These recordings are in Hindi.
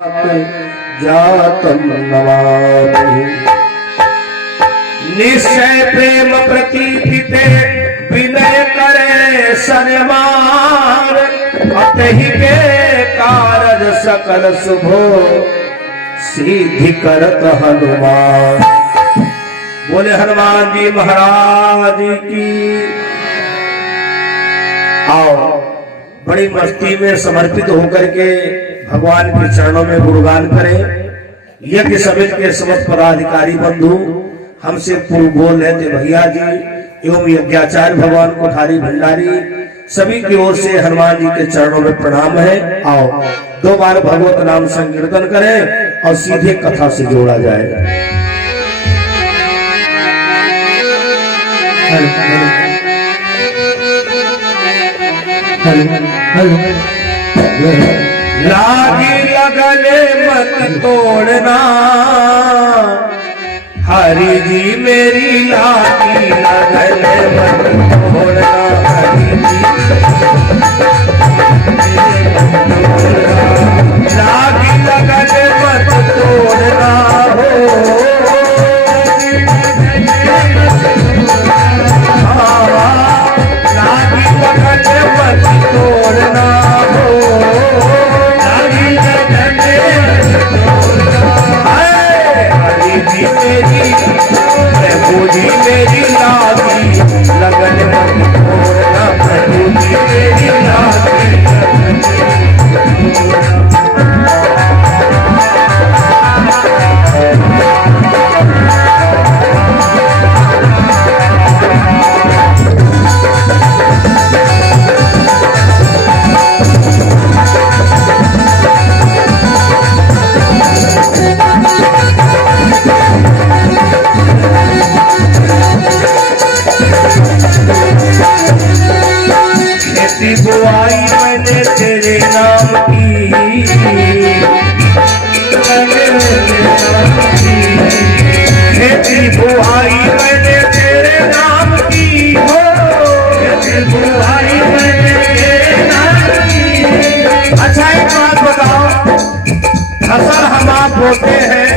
जातम नमामि। निश्चय प्रेम प्रतीपिते विनय करे सन्मान, अतहि के कारज सकल शुभो सिद्धि करत हनुमान। बोले हनुमान जी महाराज की। आओ बड़ी मस्ती में समर्पित होकर के भगवान के चरणों में गुणगान करें। यज्ञ समिति के समस्त पदाधिकारी बंधु हमसे पूर्व बोल रहे थे भैया जी एवं यज्ञाचार्य भगवान कोठारी भंडारी सभी की ओर से हनुमान जी के चरणों में प्रणाम है। आओ 2 बार भगवत नाम संकीर्तन करें और सीधे कथा से जोड़ा जाए। लागी लगले मत तोड़ना, हरि जी मेरी लागी लगले मत तोड़ना, हरि जी लागी लगले मत तोड़ना हो। लागी लगले मत तोड़ना हो, प्रभु जी मेरी लागी लगन मत तोड़ना, प्रभु जी मेरी लागी बुआई मैंने तेरे नाम की, खेती बुआई मैंने तेरे नाम की हो, खेती बुआई मैंने तेरे नाम की। अच्छा एक बात बताओ, फसल हम आप बोते हैं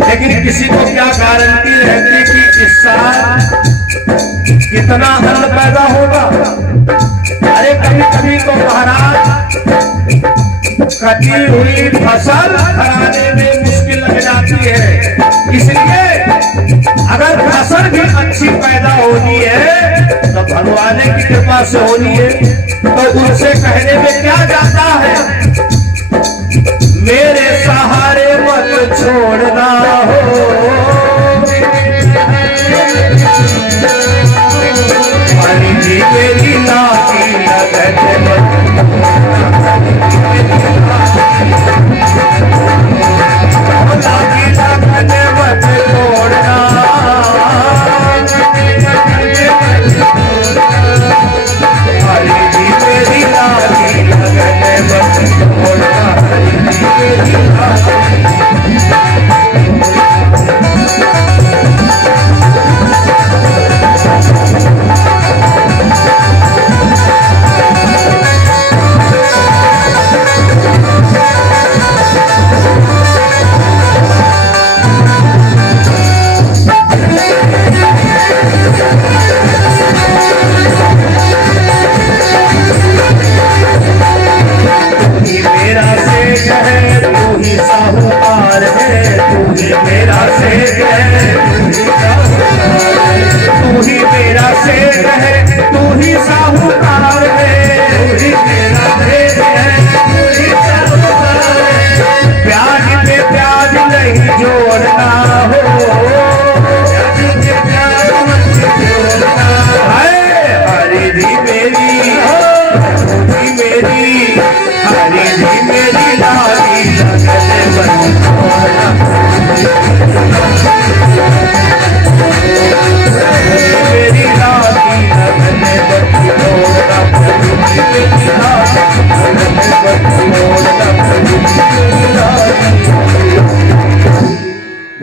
लेकिन किसी को क्या गारंटी रहती कि इस साल कितना अन्न पैदा होगा। अरे कभी कभी तो महाराज कटी हुई फसल फलाने में मुश्किल लग जाती है। इसलिए अगर फसल भी अच्छी पैदा होनी है तो भगवान की कृपा से होनी है। तो उनसे कहने में क्या जाता है, मेरे सहारे मत छोड़ना हो, हरि जी मेरी लागी लगन मत लागी लगन मत तोड़ना, हरि जी मेरी लागी लगन मत तोड़ना, हरि जी मेरी लागी।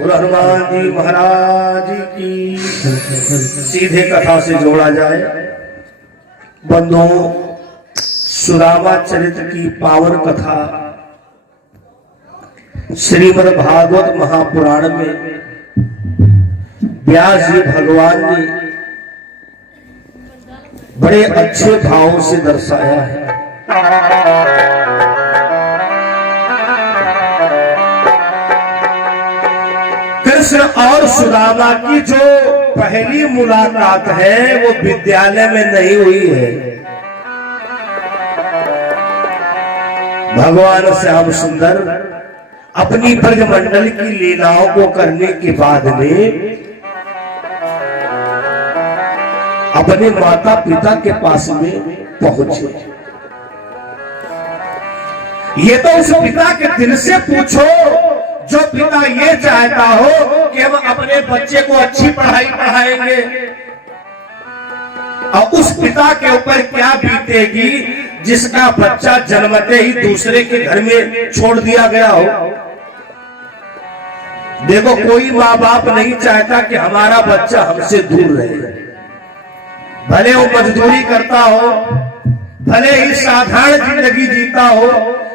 हनुमान जी महाराज की। सीधे कथा से जोड़ा जाए। बंधुओं, सुदामा चरित्र की पावन कथा श्रीमद् भागवत महापुराण में व्यास जी भगवान ने बड़े अच्छे भावों से दर्शाया है। कृष्ण और सुदामा की जो पहली मुलाकात है वो विद्यालय में नहीं हुई है। भगवान श्याम सुंदर अपनी ब्रजमंडल की लीलाओं को करने के बाद में अपने माता पिता के पास में पहुंचे। ये तो उस पिता के दिल से पूछो जो पिता ये चाहता हो कि हम अपने बच्चे को अच्छी पढ़ाई पढ़ाएंगे, और उस पिता के ऊपर क्या बीतेगी जिसका बच्चा जन्मते ही दूसरे के घर में छोड़ दिया गया हो। देखो, कोई माँ बाप नहीं चाहता कि हमारा बच्चा हमसे दूर रहे, भले वो मजदूरी करता हो, भले ही साधारण जिंदगी जीता हो,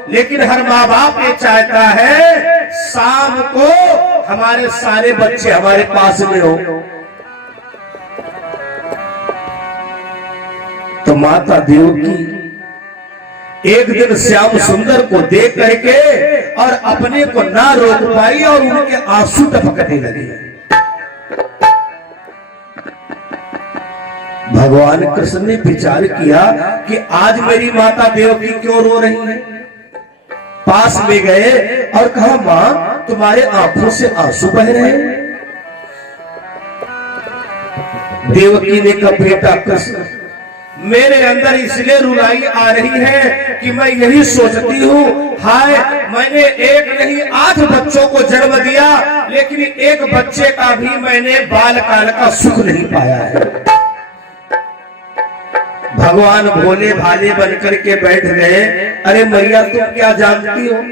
लेकिन हर माँ बाप ये चाहता है शाम को हमारे सारे बच्चे हमारे पास में हो। तो माता देवकी एक दिन श्याम सुंदर को देख करके और अपने को ना रोक पाई और उनके आंसू टपकने लगे। भगवान कृष्ण ने विचार किया कि आज मेरी माता देवकी क्यों रो रही है। पास में गए और कहा, मां तुम्हारे आंखों से आंसू बह रहे हैं। देवकी ने कहा, बेटा कृष्ण, मेरे अंदर इसलिए रुलाई आ रही है कि मैं यही सोचती हूँ, हाय मैंने एक नहीं 8 बच्चों को जन्म दिया, लेकिन एक बच्चे का भी मैंने बालकाल का सुख नहीं पाया है। भगवान भोले भाले बनकर के बैठ गए। अरे मैया, तुम क्या जानती हो,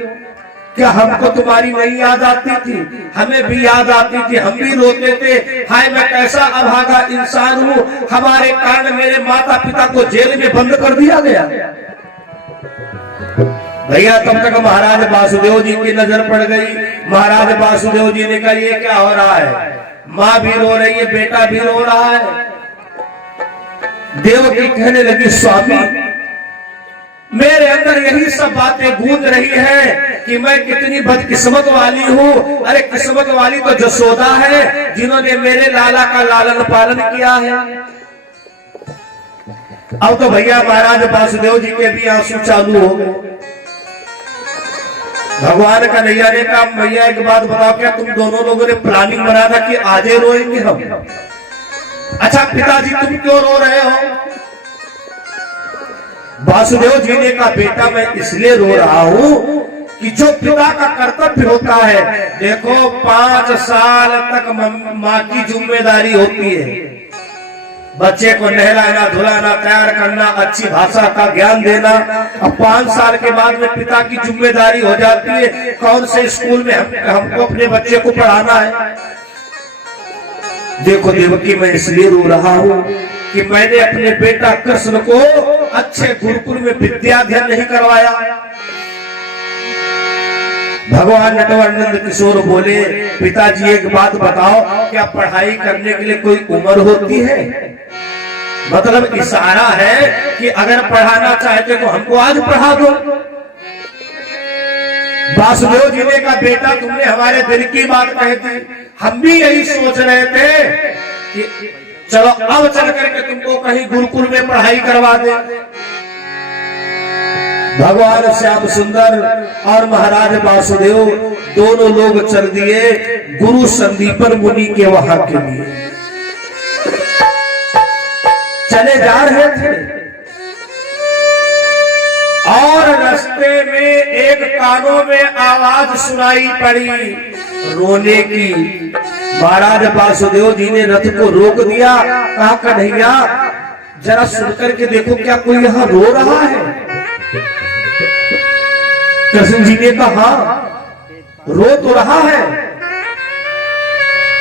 क्या हमको तुम्हारी नहीं याद आती थी? हमें भी याद आती थी, हम भी रोते थे, हाय मैं कैसा अभागा इंसान हूँ, हमारे कारण मेरे माता पिता को जेल में बंद कर दिया गया। भैया तब तक महाराज वासुदेव जी की नजर पड़ गई। महाराज वासुदेव जी ने कहा, ये क्या हो रहा है? माँ भी रो रही है, बेटा भी रो रहा है। देवकी कहने लगी, स्वामी मेरे अंदर यही सब बातें गूंज रही है कि मैं कितनी बदकिस्मत वाली हूँ। अरे किस्मत वाली तो जसोदा है जिन्होंने मेरे लाला का लालन पालन किया है। अब तो भैया महाराज वासुदेव जी के भी आंसू चालू हो गए। भगवान का नैया ने कहा, भैया एक बात बताओ, क्या तुम दोनों लोगों ने प्लानिंग बना था कि आज ही रोएंगे हम? अच्छा पिताजी तुम क्यों रो रहे हो? वासुदेव जी ने कहा, बेटा मैं इसलिए रो रहा हूं कि जो पिता का कर्तव्य होता है, देखो 5 साल तक माँ की जिम्मेदारी होती है, बच्चे को नहलाना धुलाना तैयार करना अच्छी भाषा का ज्ञान देना। अब 5 साल के बाद में पिता की जिम्मेदारी हो जाती है, कौन से स्कूल में हमको अपने बच्चे को पढ़ाना है। देखो देवकी, मैं इसलिए रो रहा हूँ कि मैंने अपने बेटा कृष्ण को अच्छे गुरुकुल में विद्या अध्ययन नहीं करवाया। भगवान नटवरनंद किशोर बोले, पिताजी एक बात बताओ, क्या पढ़ाई करने के लिए कोई उम्र होती है? मतलब इशारा है कि अगर पढ़ाना चाहते तो हमको आज पढ़ा दो। वासुदेव जी ने कहा, बेटा तुमने हमारे दिल की बात कही थी, हम भी यही सोच रहे थे कि चलो अब चल करके तुमको कहीं गुरुकुल में पढ़ाई करवा दे। भगवान श्याम सुंदर और महाराज वासुदेव दोनों लोग चल दिए गुरु संदीपन मुनि के वहां के लिए। चले जा रहे थे और रास्ते में एक कानों में आवाज सुनाई पड़ी रोने की। महाराज वासुदेव जी ने रथ को रोक दिया, कहा, कन्हैया जरा सुनकर के देखो, क्या कोई यहाँ रो रहा है? कृष्ण जी ने कहा, रो तो रहा है।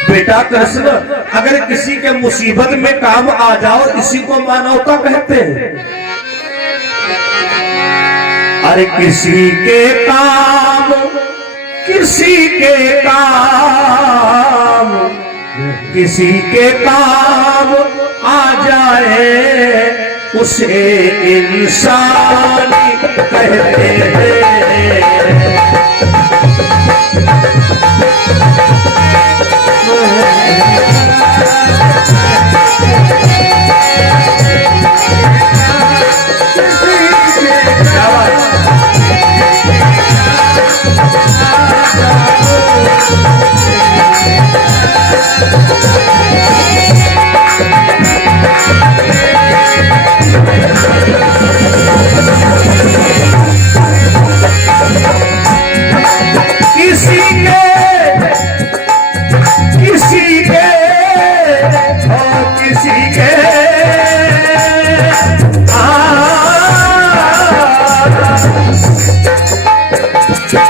बेटा कृष्ण, अगर किसी के मुसीबत में काम आ जाओ, इसी को मानवता कहते हैं। अरे किसी के काम किसी के काम आ जाए उसे इंसान कहते हैं।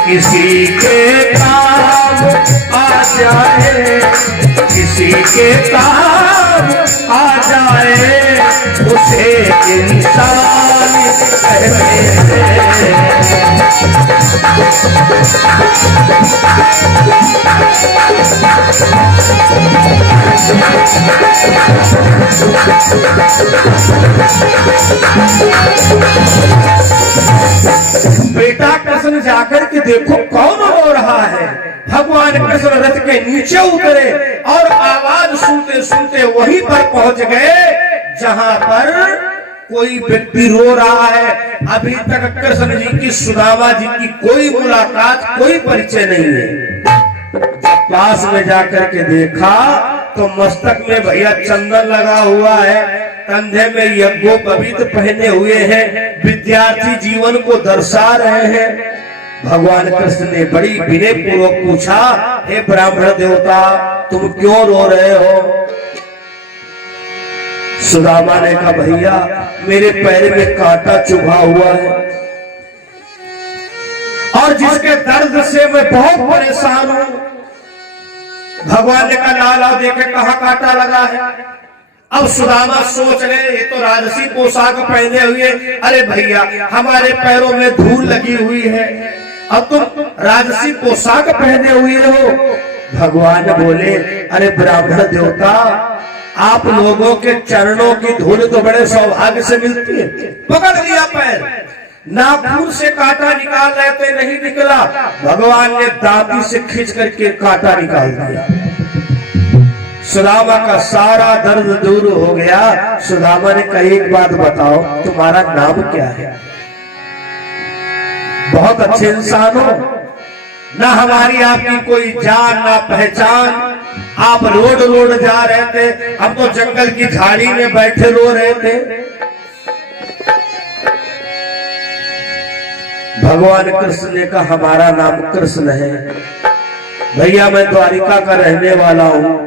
किसी के काम आ जाए, किसी के काम आ जाए उसे इंसान कहते हैं। बेटा कृष्ण जाकर के देखो कौन रो रहा है। भगवान कृष्ण रथ के नीचे उतरे और आवाज सुनते सुनते वहीं पर पहुंच गए जहां पर कोई व्यक्ति रो रहा है। अभी तक कृष्ण जी की सुदामा जी की कोई मुलाकात, कोई परिचय नहीं है। पास में जाकर के देखा तो मस्तक में भैया चंदन लगा हुआ है, कंधे में यज्ञोपवीत पहने हुए हैं, विद्यार्थी जीवन को दर्शा रहे हैं। भगवान कृष्ण ने बड़ी विनय पूर्वक पूछा, हे ब्राह्मण देवता तुम क्यों रो रहे हो? सुदामा ने कहा, भैया मेरे पैर में कांटा चुभा हुआ है और जिसके दर्द से मैं बहुत परेशान हूं। भगवान ने कहा, लाला देखे कहां कांटा लगा है। अब सुदामा सोच रहे ये तो राजसी पोशाक पहने हुए, अरे भैया हमारे पैरों में धूल लगी हुई है, अब तुम राजसी पोशाक पहने हुए हो। भगवान बोले, अरे ब्राह्मण देवता आप लोगों के चरणों की धूल तो बड़े सौभाग्य से मिलती है। पकड़ लिया पैर, नाखून से कांटा निकाल रहे थे, नहीं निकला। भगवान ने दांती से खींच करके कांटा निकाल दिया। सुदामा का सारा दर्द दूर हो गया। सुदामा ने कहा, एक बात बताओ तुम्हारा नाम क्या है? बहुत अच्छे इंसान हो, ना हमारी आपकी कोई जान ना पहचान। आप रोड रोड जा रहे थे, हम तो जंगल की झाड़ी में बैठे रो रहे थे। भगवान कृष्ण ने कहा, हमारा नाम कृष्ण है भैया, मैं द्वारिका का रहने वाला हूं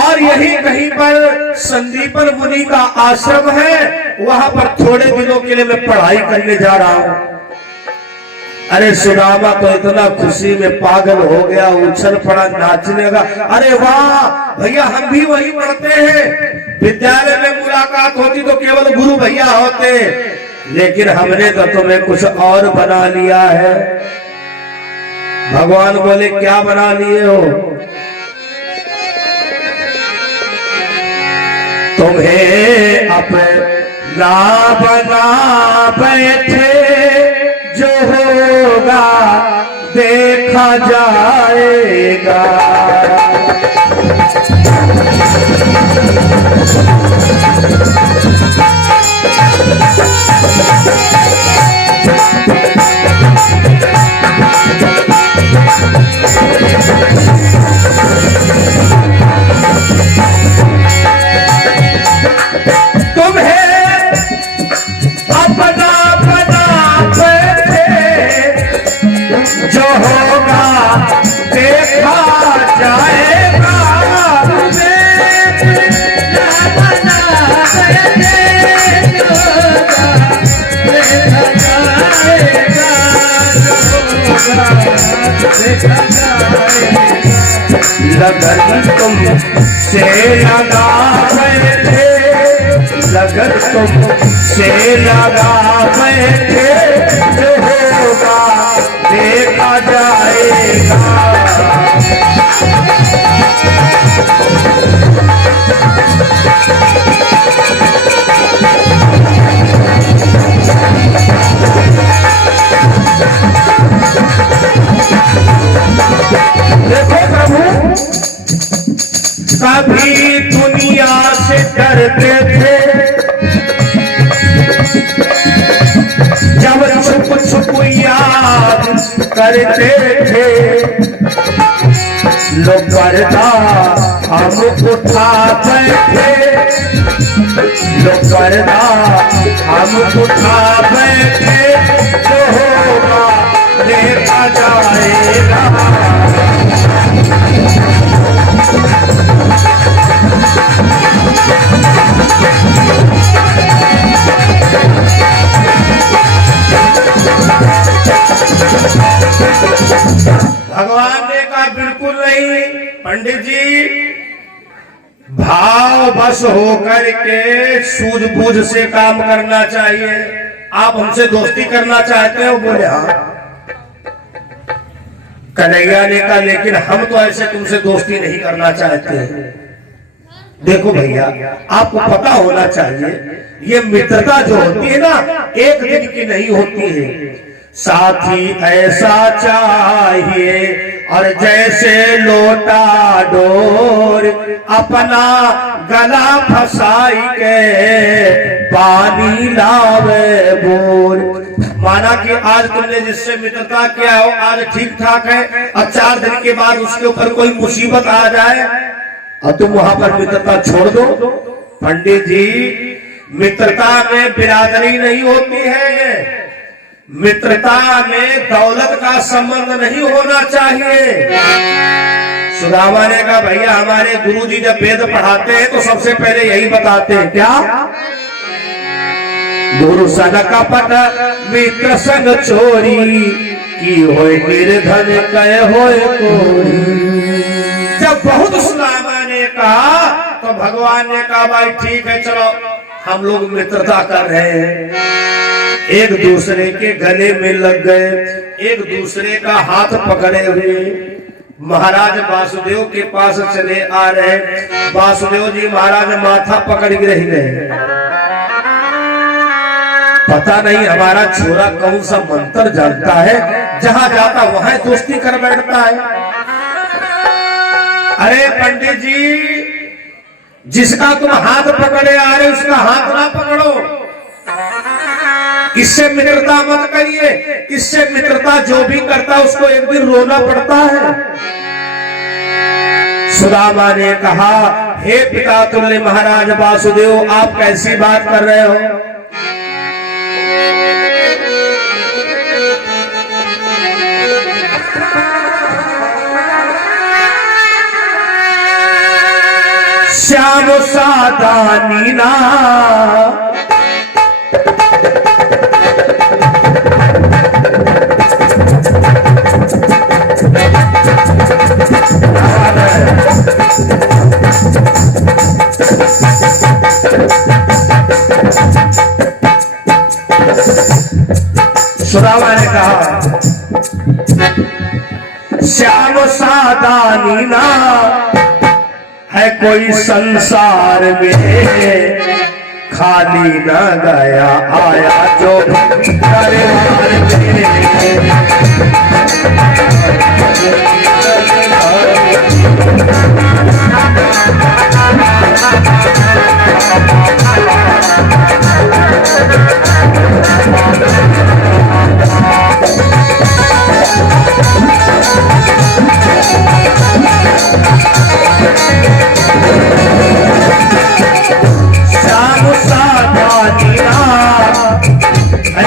और यही कहीं पर संदीपन मुनि का आश्रम है, वहां पर थोड़े दिनों के लिए मैं पढ़ाई करने जा रहा हूं। अरे सुदामा तो इतना खुशी में पागल हो गया, उछल पड़ा, नाचने लगा। अरे वाह भैया हम भी वही पढ़ते हैं, विद्यालय में मुलाकात होती तो केवल गुरु भैया होते, लेकिन हमने तो तुम्हें कुछ और बना लिया है। भगवान बोले, क्या बना लिए हो? तुम्हें अपना बना बैठे, जो होगा देखा जाएगा। लगन तुम से लगा बैठे, लगन तुम से लगा बैठे, जो होगा देखा जाएगा। देखो प्रभु, कभी दुनिया से डरते थे, जब छुप छुप याद करते थे, लो पर्दा हम उठा बैठे, लो पर्दा हम उठा बैठे, जो होगा देखा जाएगा। भगवान ने कहा बिल्कुल नहीं पंडित जी, भाव बस होकर के सूझबूझ से काम करना चाहिए। आप हमसे दोस्ती करना चाहते हो? बोले हाँ। कन्हैया ने कहा लेकिन हम तो ऐसे तुमसे दोस्ती नहीं करना चाहते। देखो भैया, आपको पता होना चाहिए ये मित्रता जो होती है ना, एक दिन की नहीं होती है। साथी ऐसा चाहिए और जैसे लोटा डोर, अपना गला फसाई के पानी लावे बोर। माना कि आज तुमने जिससे मित्रता किया हो आज ठीक ठाक है, और 4 दिन के बाद उसके ऊपर कोई मुसीबत आ जाए और तुम वहां पर मित्रता छोड़ दो। पंडित जी, मित्रता में बिरादरी नहीं होती है, मित्रता में दौलत का संबंध नहीं होना चाहिए। सुदामा ने कहा भैया, हमारे गुरुजी जब वेद पढ़ाते हैं तो सबसे पहले यही बताते हैं, क्या? गुरु सन कपट मित्र संग चोरी, की होए निर्धन कहे होए कोरी। जब बहुत सुदामा ने कहा तो भगवान ने कहा भाई ठीक है, चलो हम लोग मित्रता कर रहे हैं। एक दूसरे के गले में लग गए, एक दूसरे का हाथ पकड़े हुए महाराज वासुदेव के पास चले आ रहे। वासुदेव जी महाराज माथा पकड़ के रह गए। पता नहीं हमारा छोरा कौन सा मंत्र जानता है, जहां जाता वहां दोस्ती कर बैठता है। अरे पंडित जी, जिसका तुम हाथ पकड़े आ रहे उसका हाथ ना पकड़ो, इससे मित्रता मत करिए। इससे मित्रता जो भी करता उसको एक दिन रोना पड़ता है। सुदामा ने कहा हे पिता तुल्य महाराज वासुदेव, आप कैसी बात कर रहे हो? श्याम सादा नीना सुदामा ने कहा श्याम सादा नीना है कोई संसार में, खाली न गया आया जो दरबार में।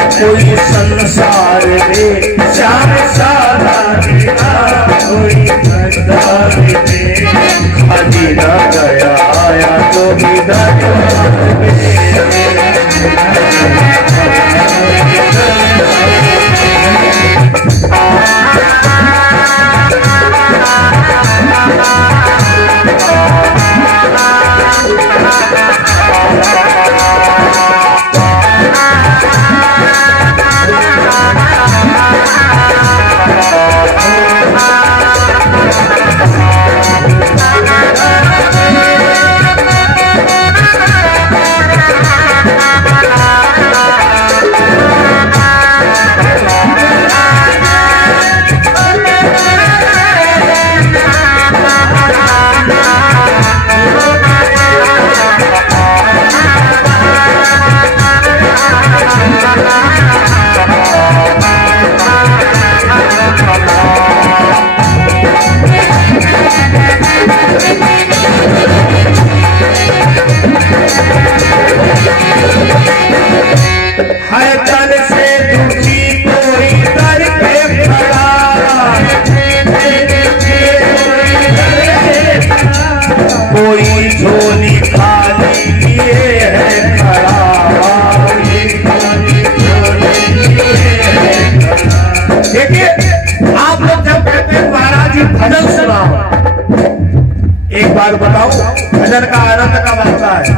कोई संसार में श्याम सादा कोई संसार में, खाली न गया आया तो भी दरबार में। भजन सुनाओ। एक बार बताओ, भजन का आनंद कब आता है?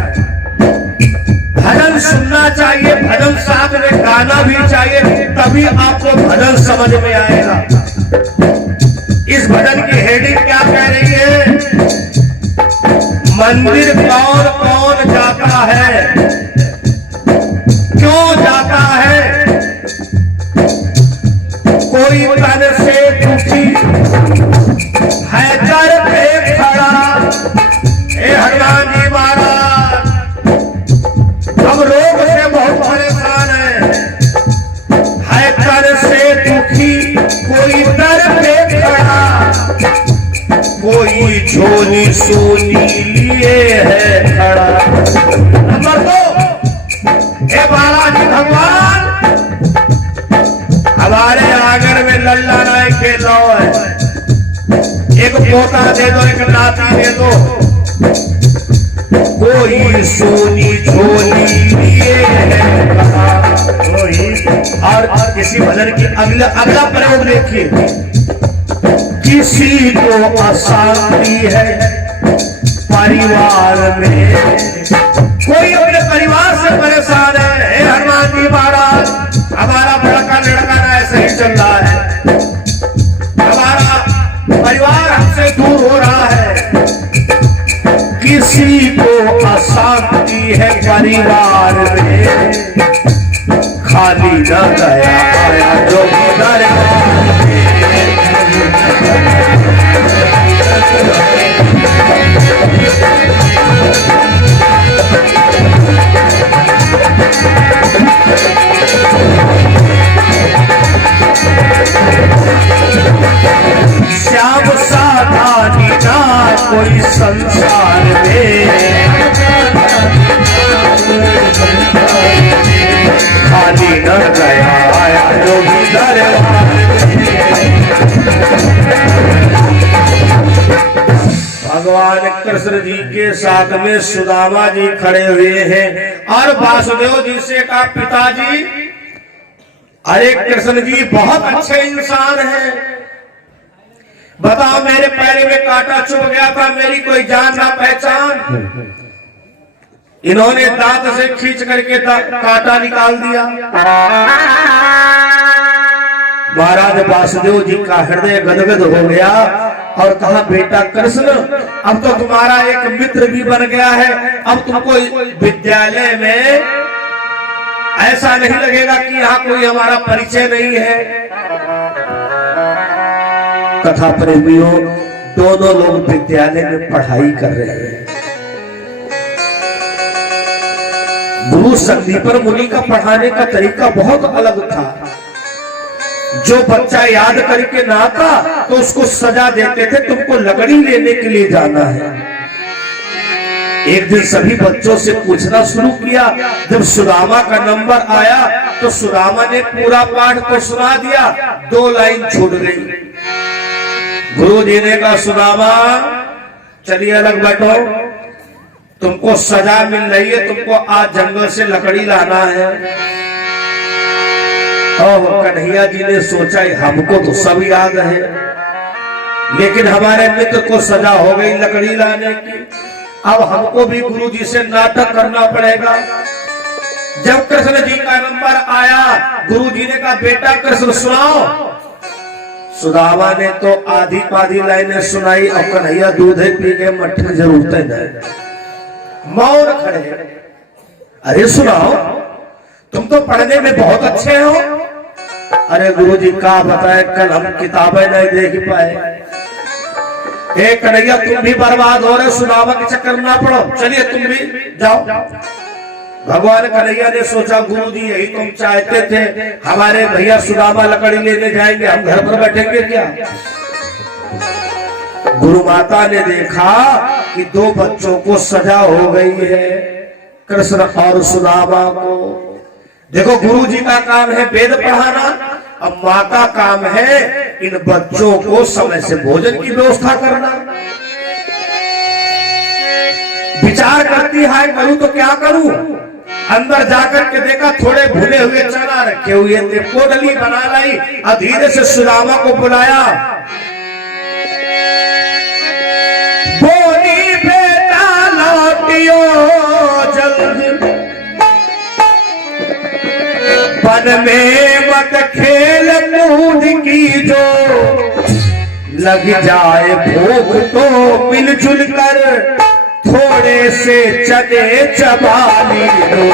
भजन सुनना चाहिए, भजन साथ में गाना भी चाहिए, तभी आपको भजन समझ में आएगा। इस भजन की हेडिंग क्या कह रही है? मंदिर कौन कौन जाता है, क्यों जाता है? कोई तन से दुखी है दर पे खड़ा, हे हनुमान जी महाराज हम रोग से बहुत परेशान है तन से दुखी, कोई दर पे खड़ा, कोई झोली सोनी लिए है खड़ा। नंबर 2, हे बालाजी भगवान हमारे आंगन में लल्ला नाय के लो है, एक पोता दे दो, एक नाती दे दो, कोई सोनी झोली लिए है खड़ा। और इसी भजन की अगला प्रयोग देखिए, किसी को अशांति है परिवार में, कोई अपने परिवार से परेशान है, हे हनुमान जी महाराज हमारा बड़ा लड़का ना ऐसे ही चल रहा है, हमारा परिवार हमसे दूर हो रहा है। किसी को अशांति है परिवार में, खाली न गया आया जो दरबार में। श्याम साधा नीना कोई संसार में, खाली न गया आया जो दरबार में। भगवान कृष्ण जी के साथ में सुदामा जी खड़े हुए हैं और वासुदेव जी से कहा, पिताजी अरे कृष्ण जी बहुत अच्छे इंसान हैं, बताओ मेरे पैर में कांटा चुभ गया था, मेरी कोई जान ना पहचान। इन्होंने दांत से खींच करके कांटा निकाल दिया। महाराज वासुदेव जी का हृदय गदगद हो गया और कहा, बेटा कृष्ण अब तो तुम्हारा एक मित्र भी बन गया है, अब तुमको विद्यालय में ऐसा नहीं लगेगा कि यहाँ कोई हमारा परिचय नहीं है। कथा प्रेमियों, दोनों लोग विद्यालय में पढ़ाई कर रहे हैं। गुरु संदीपर मुनि का पढ़ाने का तरीका बहुत अलग था। जो बच्चा याद करके ना आता तो उसको सजा देते थे, तुमको लकड़ी लेने के लिए जाना है। एक दिन सभी बच्चों से पूछना शुरू किया। जब सुदामा का नंबर आया तो सुदामा ने पूरा पाठ तो सुना दिया, 2 लाइन छूट गई। गुरु जी ने कहा, सुदामा चलिए अलग बैठो, तुमको सजा मिल रही है, तुमको आज जंगल से लकड़ी लाना है। और कन्हैया जी ने सोचा हमको तो सब याद है, लेकिन हमारे मित्र को सजा हो गई लकड़ी लाने की, अब हमको भी गुरु जी से नाटक करना पड़ेगा। जब कृष्ण जी का नंबर आया, गुरु जी ने कहा, बेटा कृष्ण सुनाओ। सुदामा ने तो आधी पाधी लाइनें सुनाई और कन्हैया दूध पी के मट्टी में जरूरत है, मौन खड़े। अरे सुनाओ, तुम तो पढ़ने में बहुत अच्छे हो। अरे गुरुजी का बताए, कल हम किताबें नहीं देख पाए। हे कन्हैया तुम भी बर्बाद हो रहे, सुदामा के चक्कर में ना पड़ो, चलिए तुम भी जाओ। भगवान कन्हैया ने सोचा, गुरुजी यही तुम चाहते थे, हमारे भैया सुदामा लकड़ी लेने जाएंगे, हम घर पर बैठेंगे क्या? गुरु माता ने देखा कि 2 बच्चों को सजा हो गई है, कृष्ण और सुदामा को। देखो गुरु जी का काम है वेद पढ़ाना, अब माँ का काम है इन बच्चों को समय से भोजन की व्यवस्था करना। विचार करती है, करूं तो क्या करूं? अंदर जाकर के देखा थोड़े भुने हुए चना रखे हुए थे, पोटली बना लाई और धीरे से सुदामा को बुलाया। वन में मत खेल कूद की जो लग जाए भूख तो मिलजुल कर थोड़े से चने चबा ली दो।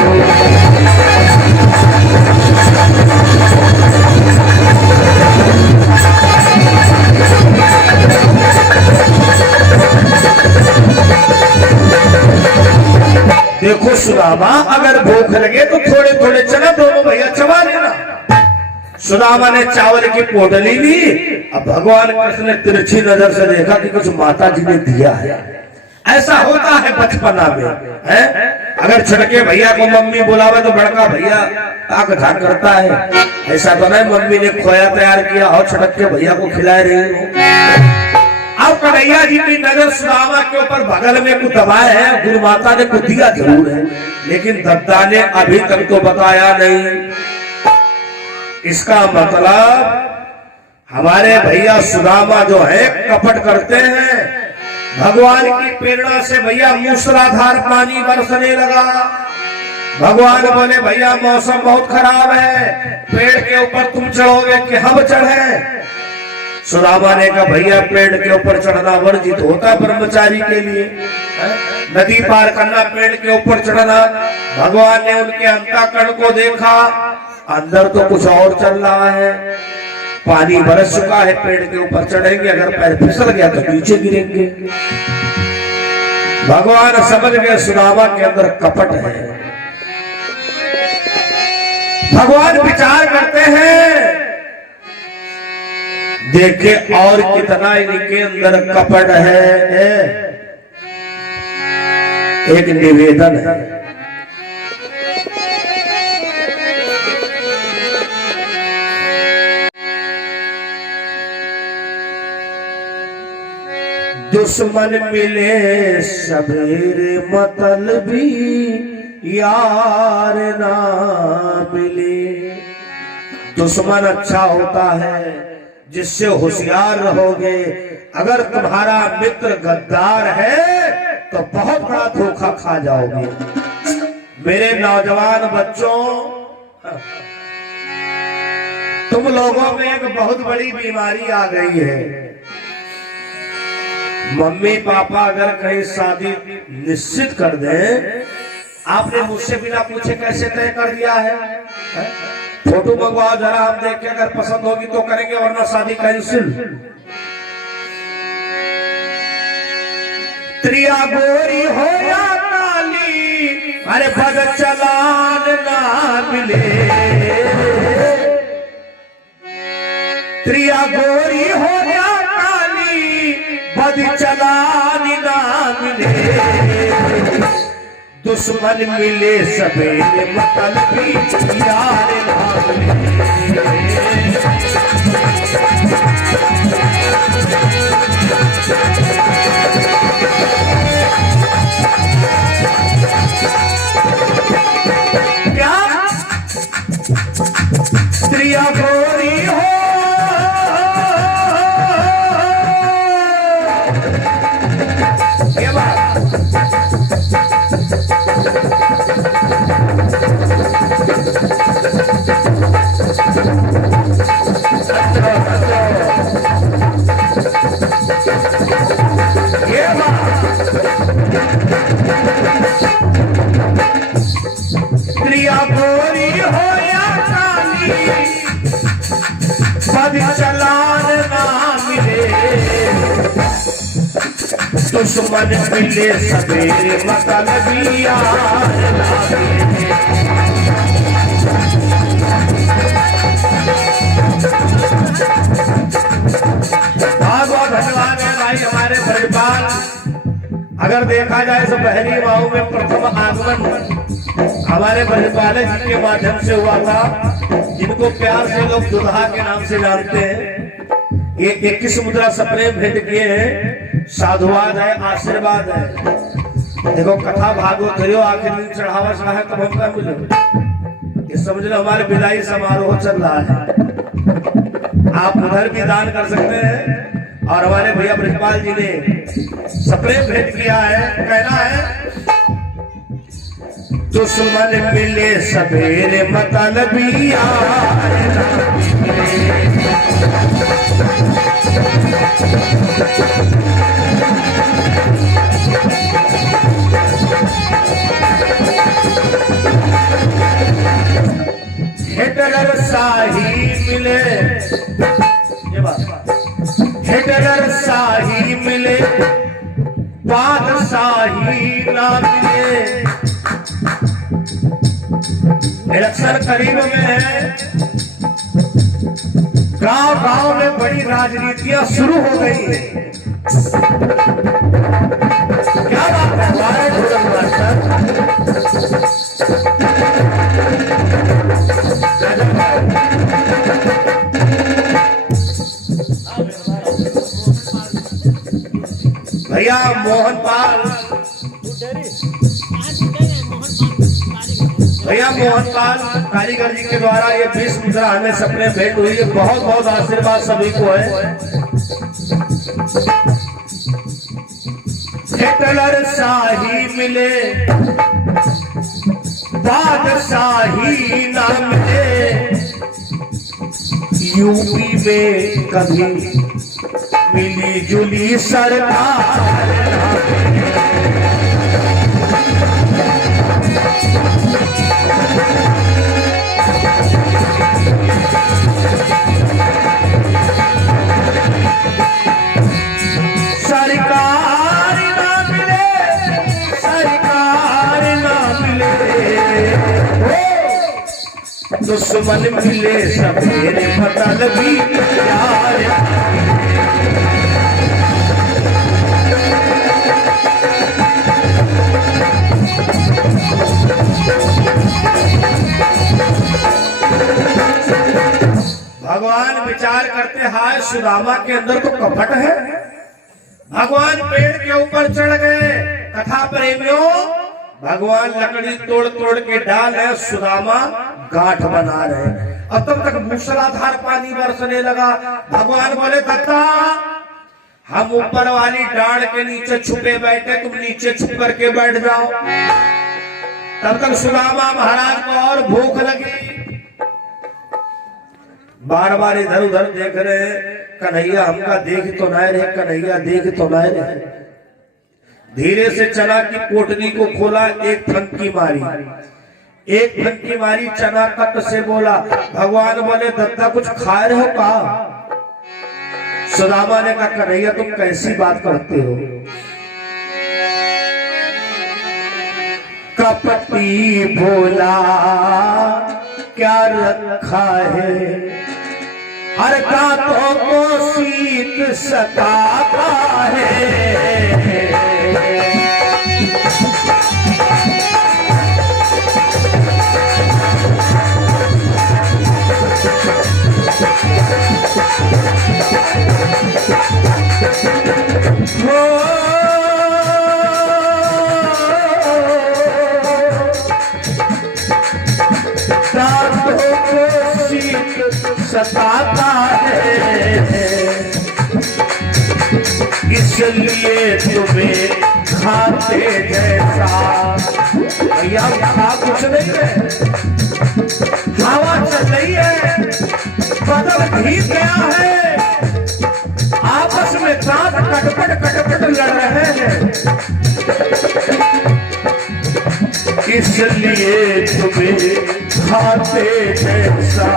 देखो सुदामा, अगर भूख लगे तो थोड़े थोड़े चना दोनों भैया चबा लेना। सुदामा ने चावल की पोटली ली। अब भगवान कृष्ण ने तिरछी नजर से देखा कि कुछ माता जी ने दिया है। ऐसा होता है बचपना में, है? अगर छटके भैया को मम्मी बुलावे तो बड़का भैया ताक झाक करता है। ऐसा तो नहीं मम्मी ने खोया तैयार किया और छटक के भैया को खिला रही हो। अब कन्हैया जी की नजर सुदामा के ऊपर बगल में कुछ दबाए है। गुरु माता ने कुछ दिया जरूर है, लेकिन दद्दा ने अभी तक तो बताया नहीं। इसका मतलब हमारे भैया सुदामा जो है कपट करते हैं। भगवान की प्रेरणा से भैया मूसलाधार पानी बरसने लगा। भगवान बोले भैया मौसम बहुत खराब है, पेड़ के ऊपर तुम चढ़ोगे कि हम चढ़े? सुदामा ने कहा भैया पेड़ के ऊपर चढ़ना वर्जित होता है ब्रह्मचारी के लिए। नदी पार करना, पेड़ के ऊपर चढ़ना। भगवान ने उनके अंतःकरण को देखा, अंदर तो कुछ और चल रहा है। पानी बरस चुका है, पेड़ के ऊपर चढ़ेंगे, अगर पैर फिसल गया तो नीचे गिरेंगे। भगवान समझ गए सुदामा के अंदर कपट है। भगवान विचार करते हैं, देखे और कितना इनके अंदर कपट है। एक निवेदन है, दुश्मन मिले सवेरे मतलबी यार ना मिले। दुश्मन अच्छा होता है जिससे होशियार रहोगे। अगर तुम्हारा मित्र गद्दार है तो बहुत बड़ा धोखा खा जाओगे। मेरे नौजवान बच्चों, तुम लोगों में एक बहुत बड़ी बीमारी आ गई है। मम्मी पापा अगर कहीं शादी निश्चित कर दें, आपने मुझसे बिना पूछे कैसे तय कर दिया है? फोटो मंगवाओ जरा, हम देख के अगर पसंद होगी तो करेंगे, वरना शादी कैंसिल। त्रिया गोरी हो या काली, अरे बद चलान ना मिले। त्रिया गोरी हो या काली, बद चलान ना मिले। दुश्मन मिले सवेरे मतलबी यार ना मिले। क्या स्त्रिया गोरी हो ये बात प्रिया गोरी हो या काली, पद चलान ना मिले। दुश्मन मिले सवेरे मतलबी यार ना मिले। बहुत बहुत धन्यवाद है भाई हमारे ब्रजपाल। अगर देखा जाए तो बहरी माओ में प्रथम आगमन हमारे ब्रजपाल जी के माध्यम से हुआ था, जिनको प्यार से लोग दुल्हा के नाम से जानते हैं। ये 21 मुद्रा सप्रेम भेंट किए हैं। साधुवाद है, आशीर्वाद है। देखो कथा भागवत करियो, आखिर दिन चढ़ावा चढ़ा तब हमका मिले। ये समझ लो हमारे विदाई समारोह चल रहा है। आप उधर भी दान कर सकते हैं। और हमारे भैया ब्रजपाल जी ने सप्रेम भेंट किया है। कहना है दुश्मन मिले सवेरे मतलबी यार ना मिले। हिटलर शाही मिले, ये बात, हिटलर शाही मिले बादशाही ना मिले। इलेक्शन करीब में है, गांव-गांव में बड़ी राजनीतियां शुरू हो गई है। क्या बात है हमारे मास्टर? भैया मोहनपाल, भैया मोहनपाल कारीगर जी के द्वारा ये 20 मुद्रा हमें सपने भेंट हुई है। बहुत बहुत आशीर्वाद सभी को है। हिटलर शाही मिले बादशाही ना मिले। यूपी में कभी मिली जुली सरकार ना मिले। सरकार ना मिले, सरकार ना मिले। दुश्मन मिले सवेरे मतलबी यार। भगवान विचार करते हाय सुदामा के अंदर तो कपट है। भगवान पेड़ के ऊपर चढ़ गए। कथा प्रेमियों, भगवान लकड़ी तोड़ तोड़ के डाल है, सुदामा गांठ बना रहे। अब तब तक मूसलाधार पानी बरसने लगा। भगवान बोले दत्ता, हम ऊपर वाली डांड के नीचे छुपे बैठे, तुम नीचे छुप करके बैठ जाओ। तब तक सुदामा महाराज को और भूख लगी। बार बार इधर उधर देख रहे, कन्हैया हमका देख तो ना रहे, कन्हैया देख तो ना रहे। धीरे से चला कि पोटली को खोला, एक फंकी मारी, एक फंकी मारी, चना कट से बोला। भगवान बोले दत्ता कुछ खा रहे हो का? सुदामा ने कहा कन्हैया तुम कैसी बात करते हो? कपटी बोला क्या रखा है, हर कांटों को शीत सताता है। सताता है, इसलिए तुम्हें खाते जैसा। भैया खा कुछ नहीं है, हवा चल रही है, बदल भीग गया है, आपस में दांत कटपट कटपट लड़ रहे हैं। इसलिए तुम्हें खाते जैसा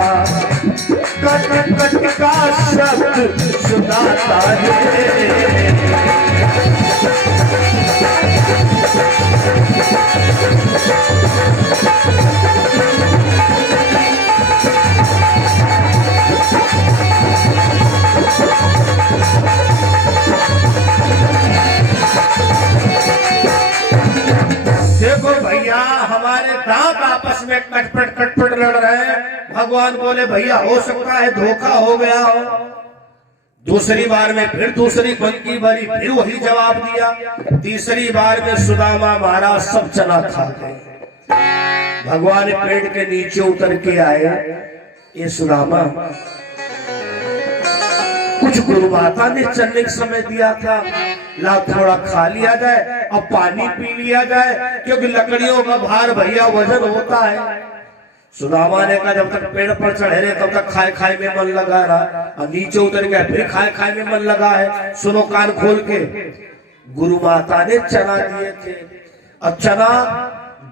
कट कट का शब्द सुनाता है। देखो भैया हमारे दांत आपस में कटपट कटपट लड़ रहे हैं। भगवान बोले भैया हो सकता है धोखा हो गया हो। दूसरी बार में फिर दूसरी बनकी भरी, फिर वही जवाब दिया। तीसरी बार में सुदामा महाराज सब चना खा गए। भगवान पेड़ के नीचे उतर के आए। ये सुदामा कुछ गुरु माता ने चलने का समय दिया था, ला थोड़ा खा लिया जाए और पानी पी लिया जाए, क्योंकि लकड़ियों का भार भैया वजन होता है। सुदामा ने कहा जब तक पेड़ पर चढ़े रहे तब तक खाए खाए में मन लगा रहा, और नीचे उतर गया फिर खाए खाए में मन लगा है। सुनो कान खोल के, गुरु माता ने चना दिए थे, और चना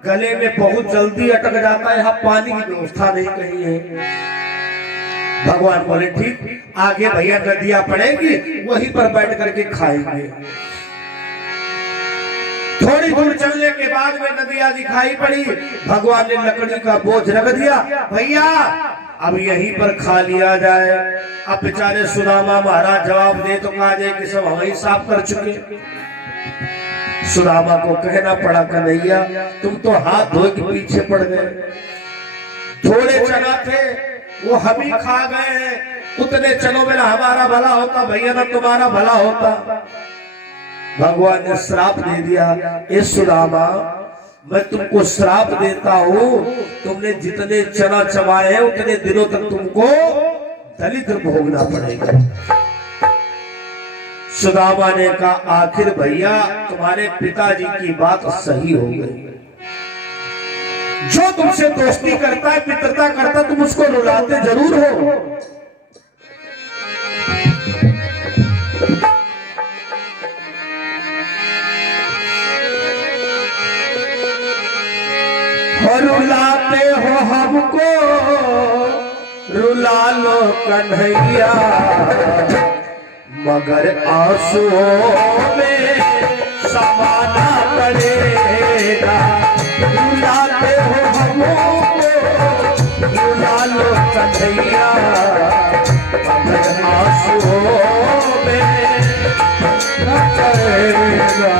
गले में बहुत जल्दी अटक जाता है, यहाँ पानी की व्यवस्था नहीं कही है। भगवान बोले ठीक, आगे भैया नदियां पड़ेगी वहीं पर बैठ करके खाएंगे। थोड़ी दूर चलने के बाद में नदियां दिखाई पड़ी, भगवान ने लकड़ी का बोझ रख दिया, भैया अब यहीं पर खा लिया जाए। अब बेचारे सुदामा महाराज जवाब दे तो कहा जाए कि सब हम ही साफ कर चुके। सुदामा को कहना पड़ा कन्हैया तुम तो हाथ धोए के पीछे पड़ गए, थोड़े चना थे वो हम ही खा गए हैं, उतने चनों में ना हमारा भला होता भैया ना तुम्हारा भला होता। भगवान ने श्राप दे दिया, ए सुदामा मैं तुमको श्राप देता हूं, तुमने जितने चना चबाए हैं उतने दिनों तक तुमको दलिद्र भोगना पड़ेगा। सुदामा ने कहा आखिर भैया तुम्हारे पिताजी की बात सही हो गई, जो तुमसे दोस्ती करता है मित्रता करता तुम उसको रुलाते जरूर हो। और रुलाते हो हमको रुला लो कन्हैया, मगर आंसुओं में समाना पड़ेगा। रुलाते हो हमको रुला लो कन्हैया, मगर आंसुओं में पड़ेगा।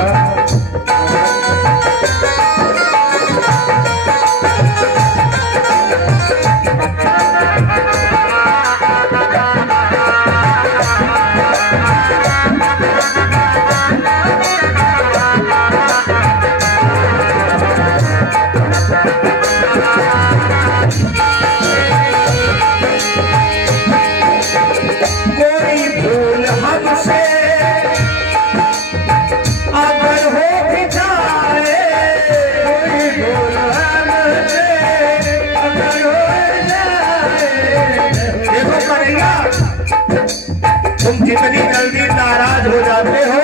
तुम जितनी जल्दी नाराज हो जाते हो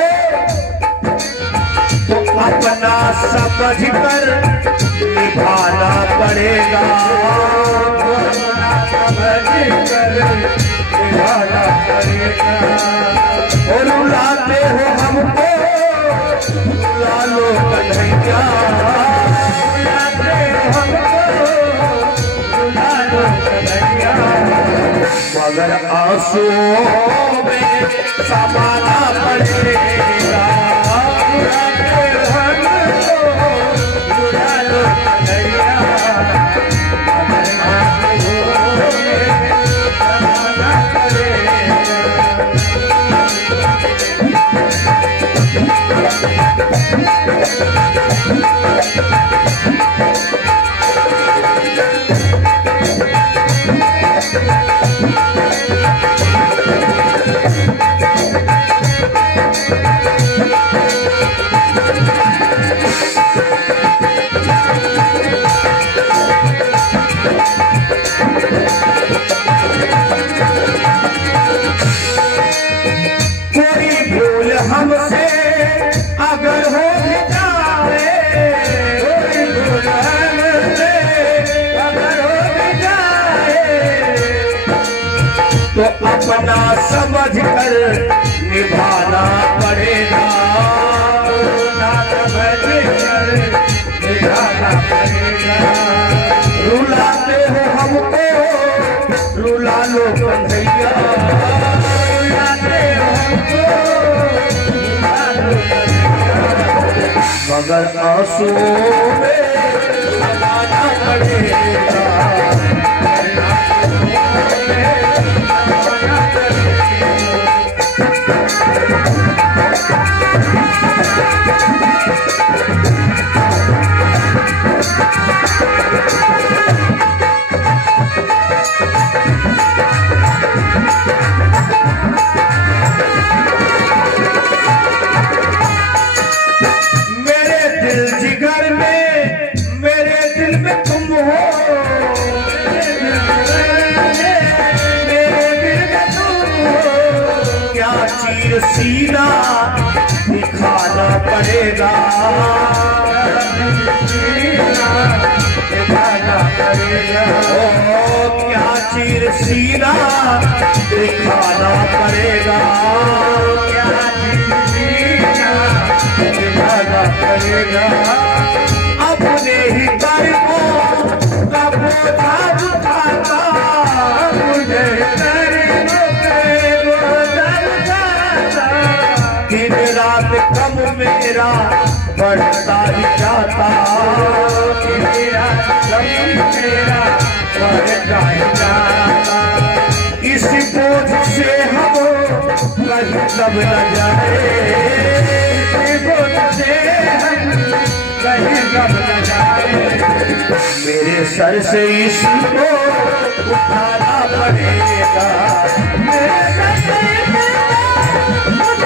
तो अपना समझ कर निभाना पड़ेगा, समझ कर निभाना पड़ेगा। और रुलाते हो हमको रुला लो कन्हैया, रुलाते हो हमको रुला लो कन्हैया, मगर आंसुओं में समाना पड़ेगा। रुला लो कन्हैया, मगर आंसुओं में समाना पड़ेगा। हमसे अगर हो जाए, अगर हो जाए तो अपना समझ कर निभाना पड़ेगा, समझ कर निभाना पड़ेगा। रुलाते हो हमको रुला लो कन्हैया, रुलाते हो हमको मगर आंसुओं में समाना पड़ेगा। चीर सीना दिखाना पड़ेगा, दिखाना पड़ेगा। ओ क्या चीर सीना दिखाना पड़ेगा, क्या चीर सीना दिखाना पड़ेगा। अपने ही कर को कब उठाता, मुझे दिन रात कम मेरा बढ़ता ही जाता, दिन रात कम मेरा बढ़ता ही जाता। इस बोझ से हम कहीं कब न जाए, इस बोझ से हम कहीं कब न जाए। मेरे सर से इसको उठाना पड़ेगा, मेरे सर से उठाना पड़ेगा।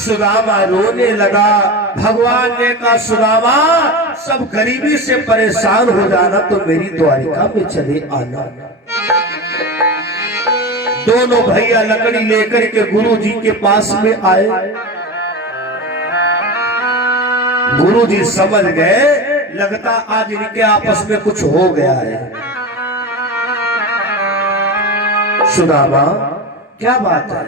सुदामा रोने लगा। भगवान ने कहा सुदामा सब गरीबी से परेशान हो जाना तो मेरी द्वारिका में चले आना। दोनों भैया लकड़ी लेकर के गुरु जी के पास में आए। गुरु जी समझ गए लगता आज इनके आपस में कुछ हो गया है। सुदामा क्या बात है,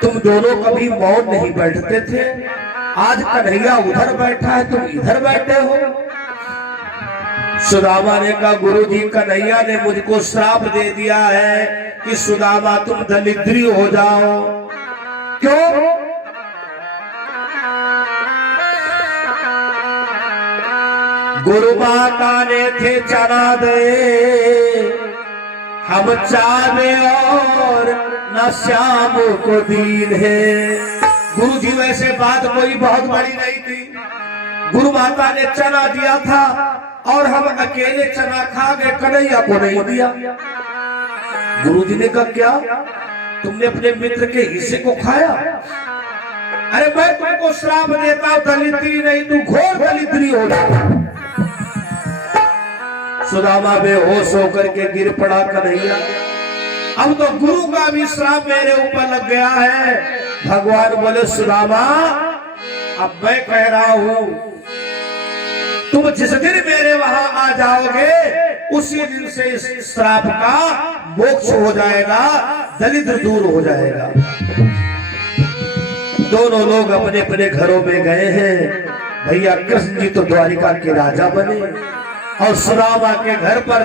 तुम दोनों कभी मौन नहीं बैठते थे, आज कन्हैया उधर बैठा है तुम इधर बैठे हो। सुदामा ने कहा गुरुजी कन्हैया ने मुझको श्राप दे दिया है कि सुदामा तुम दरिद्री हो जाओ। क्यों? गुरु माता ने थे चना दे हम चाहे और न श्याम को दीन है। गुरु जी वैसे बात कोई बहुत बड़ी नहीं थी, गुरु माता ने चना दिया था और हम अकेले चना खा गए, कन्हैया को नहीं दिया। गुरु जी ने कहा क्या तुमने अपने मित्र के हिस्से को खाया? अरे मैं तुमको श्राप देता हूं दलिद्री नहीं, तू घोर दलिद्री हो जाए। सुदामा बेहोश होकर के गिर पड़ा कन्हैया। अब तो गुरु का भी श्राप मेरे ऊपर लग गया है। भगवान बोले सुदामा अब मैं कह रहा हूं तुम जिस दिन मेरे वहां आ जाओगे उसी दिन से इस श्राप का मोक्ष हो जाएगा, दरिद्र दूर हो जाएगा। दोनों लोग अपने अपने घरों में गए हैं। भैया कृष्ण जी तो द्वारिका के राजा बने और सुदामा के घर पर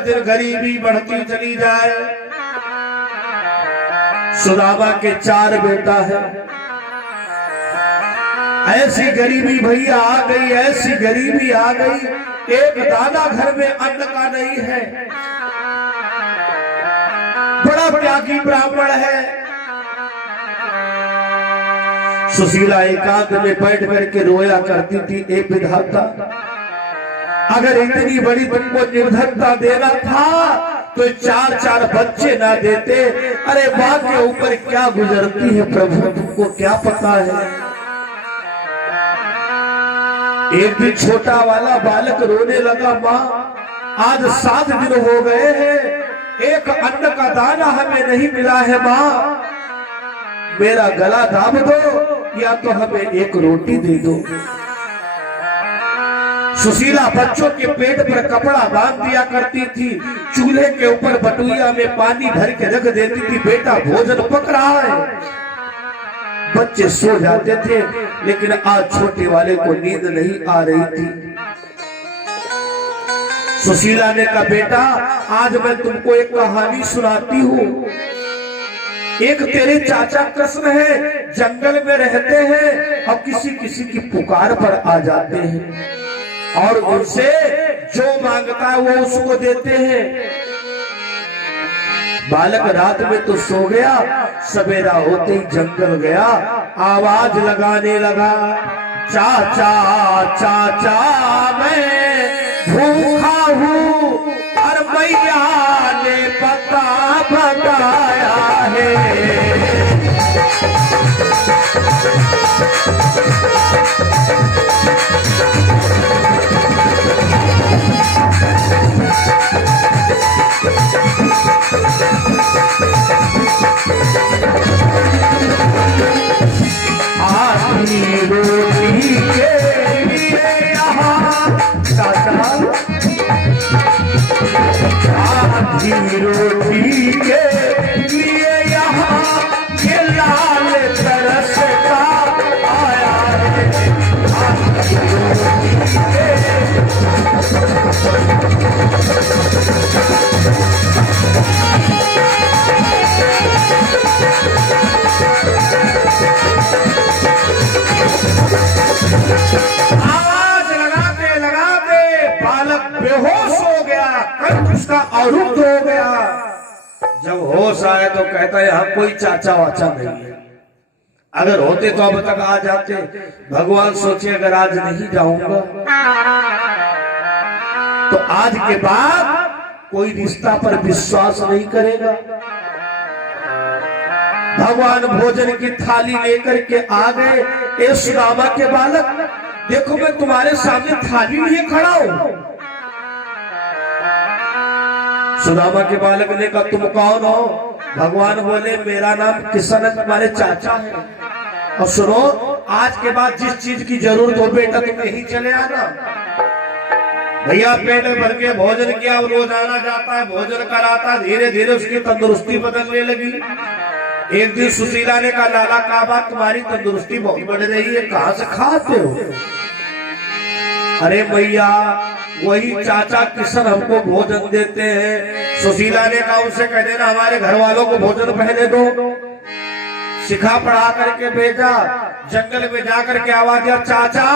दिन गरीबी बढ़ती चली जाए। सुदामा के 4 बेटा है। ऐसी गरीबी भैया आ गई, ऐसी गरीबी आ गई, एक दाना घर में अन्न का नहीं है। बड़ा त्यागी ब्राह्मण है। सुशीला एकांत में बैठ करके रोया करती थी, एक विधाता अगर इतनी बड़ी तुमको निर्धनता देना था तो 4-4 बच्चे ना देते। अरे माँ के ऊपर क्या गुजरती है प्रभु तुमको क्या पता है। एक दिन छोटा वाला बालक रोने लगा, माँ आज 7 दिन हो गए हैं, एक अन्न का दाना हमें नहीं मिला है। माँ मेरा गला दाब दो या तो हमें एक रोटी दे दो। सुशीला बच्चों के पेट पर कपड़ा बांध दिया करती थी, चूल्हे के ऊपर बटुइया में पानी भर के रख देती थी, बेटा भोजन पक रहा है। बच्चे सो जाते थे लेकिन आज छोटे वाले को नींद नहीं आ रही थी। सुशीला ने कहा बेटा आज मैं तुमको एक कहानी सुनाती हूँ। एक तेरे चाचा कृष्ण है, जंगल में रहते हैं और किसी किसी की पुकार पर आ जाते हैं और उनसे जो मांगता है वो उसको देते हैं। बालक रात में तो सो गया, सवेरा होते ही जंगल गया, आवाज लगाने लगा, चाचा चाचा मैं भूखा हूँ और मैया ने पता बताया है। आधी रोटी के लिए यहाँ चाचा, आधी रोटी के लिए यहाँ ये लाल तरसता आया है। आधी रोटी के आवाज लगाते लगाते बालक बेहोश हो गया, कंठ उसका अवरुद्ध हो गया। जब होश आए तो कहता है हम कोई चाचा वाचा नहीं है, अगर होते तो अब तक आ जाते। भगवान सोचे अगर आज नहीं जाऊंगा तो आज के बाद कोई रिश्ता पर विश्वास नहीं करेगा। भगवान भोजन की थाली लेकर के आ गए। ए सुदामा के बालक, देखो मैं तुम्हारे सामने थाली लिए खड़ा हूं। सुदामा के बालक ने कहा तुम कौन हो? भगवान बोले मेरा नाम किशन है, तुम्हारे चाचा है। और सुनो, आज के बाद जिस चीज की जरूरत हो बेटा तुम यहीं चले आना। भैया पेट भर के भोजन किया, रोज आना जाता है, भोजन कराता, धीरे धीरे उसकी तंदुरुस्ती बदलने लगी। एक दिन सुशीला ने कहा लाला का बात, तुम्हारी तंदुरुस्ती बहुत बढ़ रही है, कहां से खाते हो? अरे भैया वही चाचा किशन हमको भोजन देते हैं। सुशीला ने कहा उनसे कह देना हमारे घर वालों को भोजन पहले दो। सिखा पढ़ा करके भेजा, जंगल में जाकर के आवाज दिया चाचा।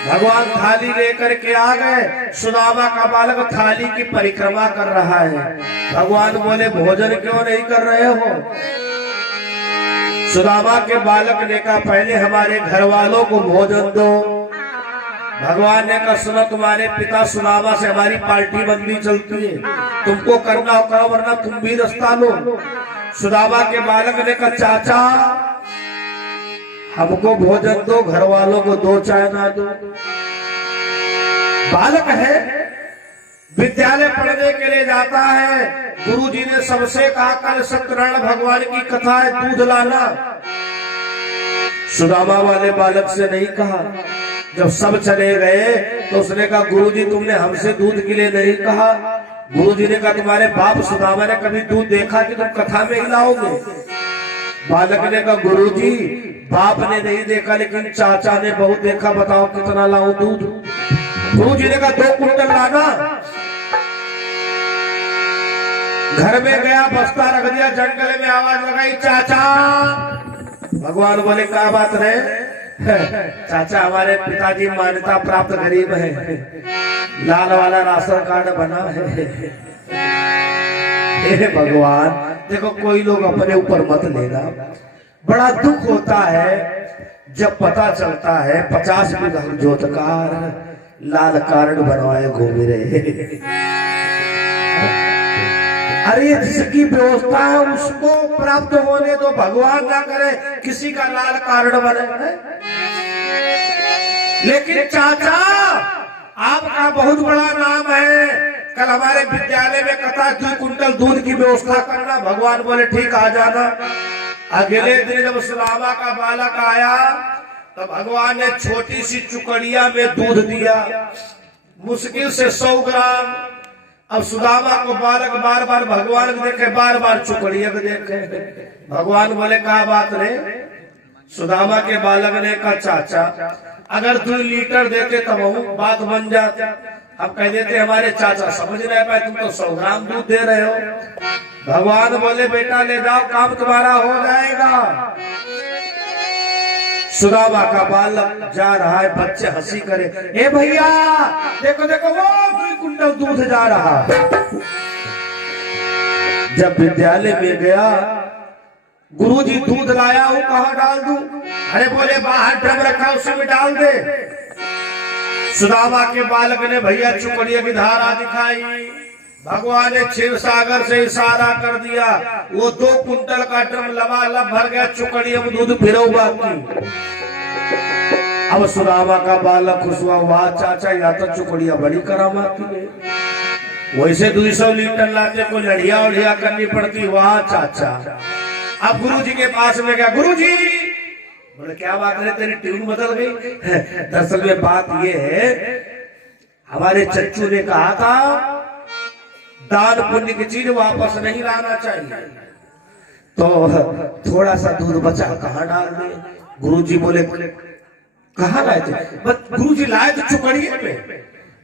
भगवान थाली लेकर के आ गए। सुदामा का बालक थाली की परिक्रमा कर रहा है। भगवान बोले भोजन क्यों नहीं कर रहे हो? सुदामा के बालक ने कहा पहले हमारे घर वालों को भोजन दो। भगवान ने कहा सुनो, तुम्हारे पिता सुदामा से हमारी पार्टी बंदी चलती है, तुमको करना हो करो वरना तुम भी रास्ता लो। सुदामा के बालक ने कहा चाचा हमको भोजन दो, घर वालों को दो चाय ना दो। बालक है, विद्यालय पढ़ने के लिए जाता है। गुरुजी ने सबसे कहा कल सत्यनारायण भगवान की कथा है, दूध लाना। सुदामा वाले बालक से नहीं कहा। जब सब चले गए तो उसने कहा गुरुजी तुमने हमसे दूध के लिए नहीं कहा। गुरुजी ने कहा तुम्हारे बाप सुदामा ने कभी दूध देखा कि तुम कथा में ही लाओगे? बालक ने कहा गुरुजी बाप ने नहीं देखा लेकिन चाचा ने बहुत देखा, बताओ कितना लाऊं दूध? गुरुजी ने कहा 2 कुंटल लाना। घर में गया, बस्ता रख दिया, जंगल में आवाज लगाई चाचा। भगवान बोले क्या बात है? चाचा हमारे पिताजी मान्यता प्राप्त गरीब है, लाल वाला राशन कार्ड बना है। हे भगवान देखो कोई लोग अपने ऊपर मत लेना। बड़ा दुख होता है जब पता चलता है 50 बीघा जोतकार लाल कार्ड बनवाए घूम रहे। अरे जिसकी व्यवस्था है उसको प्राप्त होने तो भगवान ना करे किसी का लाल कार्ड बने। लेकिन चाचा आपका बहुत बड़ा नाम है, कल हमारे विद्यालय में कथा 2 कुंटल दूध की व्यवस्था करना। भगवान बोले ठीक आ जाना। अगले दिन जब सुदामा का बालक आया तो भगवान ने छोटी सी चुकड़िया में दूध दिया, मुश्किल से 100 ग्राम। अब सुदामा को बालक बार बार भगवान को देखे, बार बार चुकड़िया को देखे। भगवान बोले क्या बात रे? सुदामा के बालक ने कहा चाचा अगर 2 लीटर देते तब बात बन जाती। अब कह देते हमारे चाचा समझ नहीं पाए, तुम तो 100 ग्राम दूध दे रहे हो। भगवान बोले बेटा ले जाओ, काम तुम्हारा हो जाएगा। सुदामा का बालक जा रहा है, बच्चे हंसी करे, ए भैया देखो देखो वो 2 कुंटल दूध जा रहा है। जब विद्यालय में गया, गुरुजी दूध लाया, वो कहाँ डाल दूं? अरे बोले बाहर ड्रम रखा उसमें डाल दे। सुदामा के बालक ने भैया चुकड़िया की धारा दिखाई। भगवान ने क्षीर सागर से इशारा कर दिया, वो 2 कुंटल का ड्रम लबालब भर गया चुकड़िया में दूध फिरो बाकी। अब सुदामा का बालक खुश हुआ, वाह चाचा या तो चुकड़िया बड़ी करामाती है, वैसे 200 लीटर लाते को लड़िया उड़िया करनी पड़ती। वाह चाचा। अब गुरुजी के पास में गया, गुरुजी बोले क्या बात है, तेरी ट्यून बदल गई? दरअसल में बात ये है, हमारे चच्चू ने कहा था दान पुण्य की चीज वापस नहीं लाना चाहिए, तो थोड़ा सा दूध बचा कहाँ डाल दे? गुरुजी बोले कहाँ लाए थे? गुरुजी लाए तो चुकड़िए में।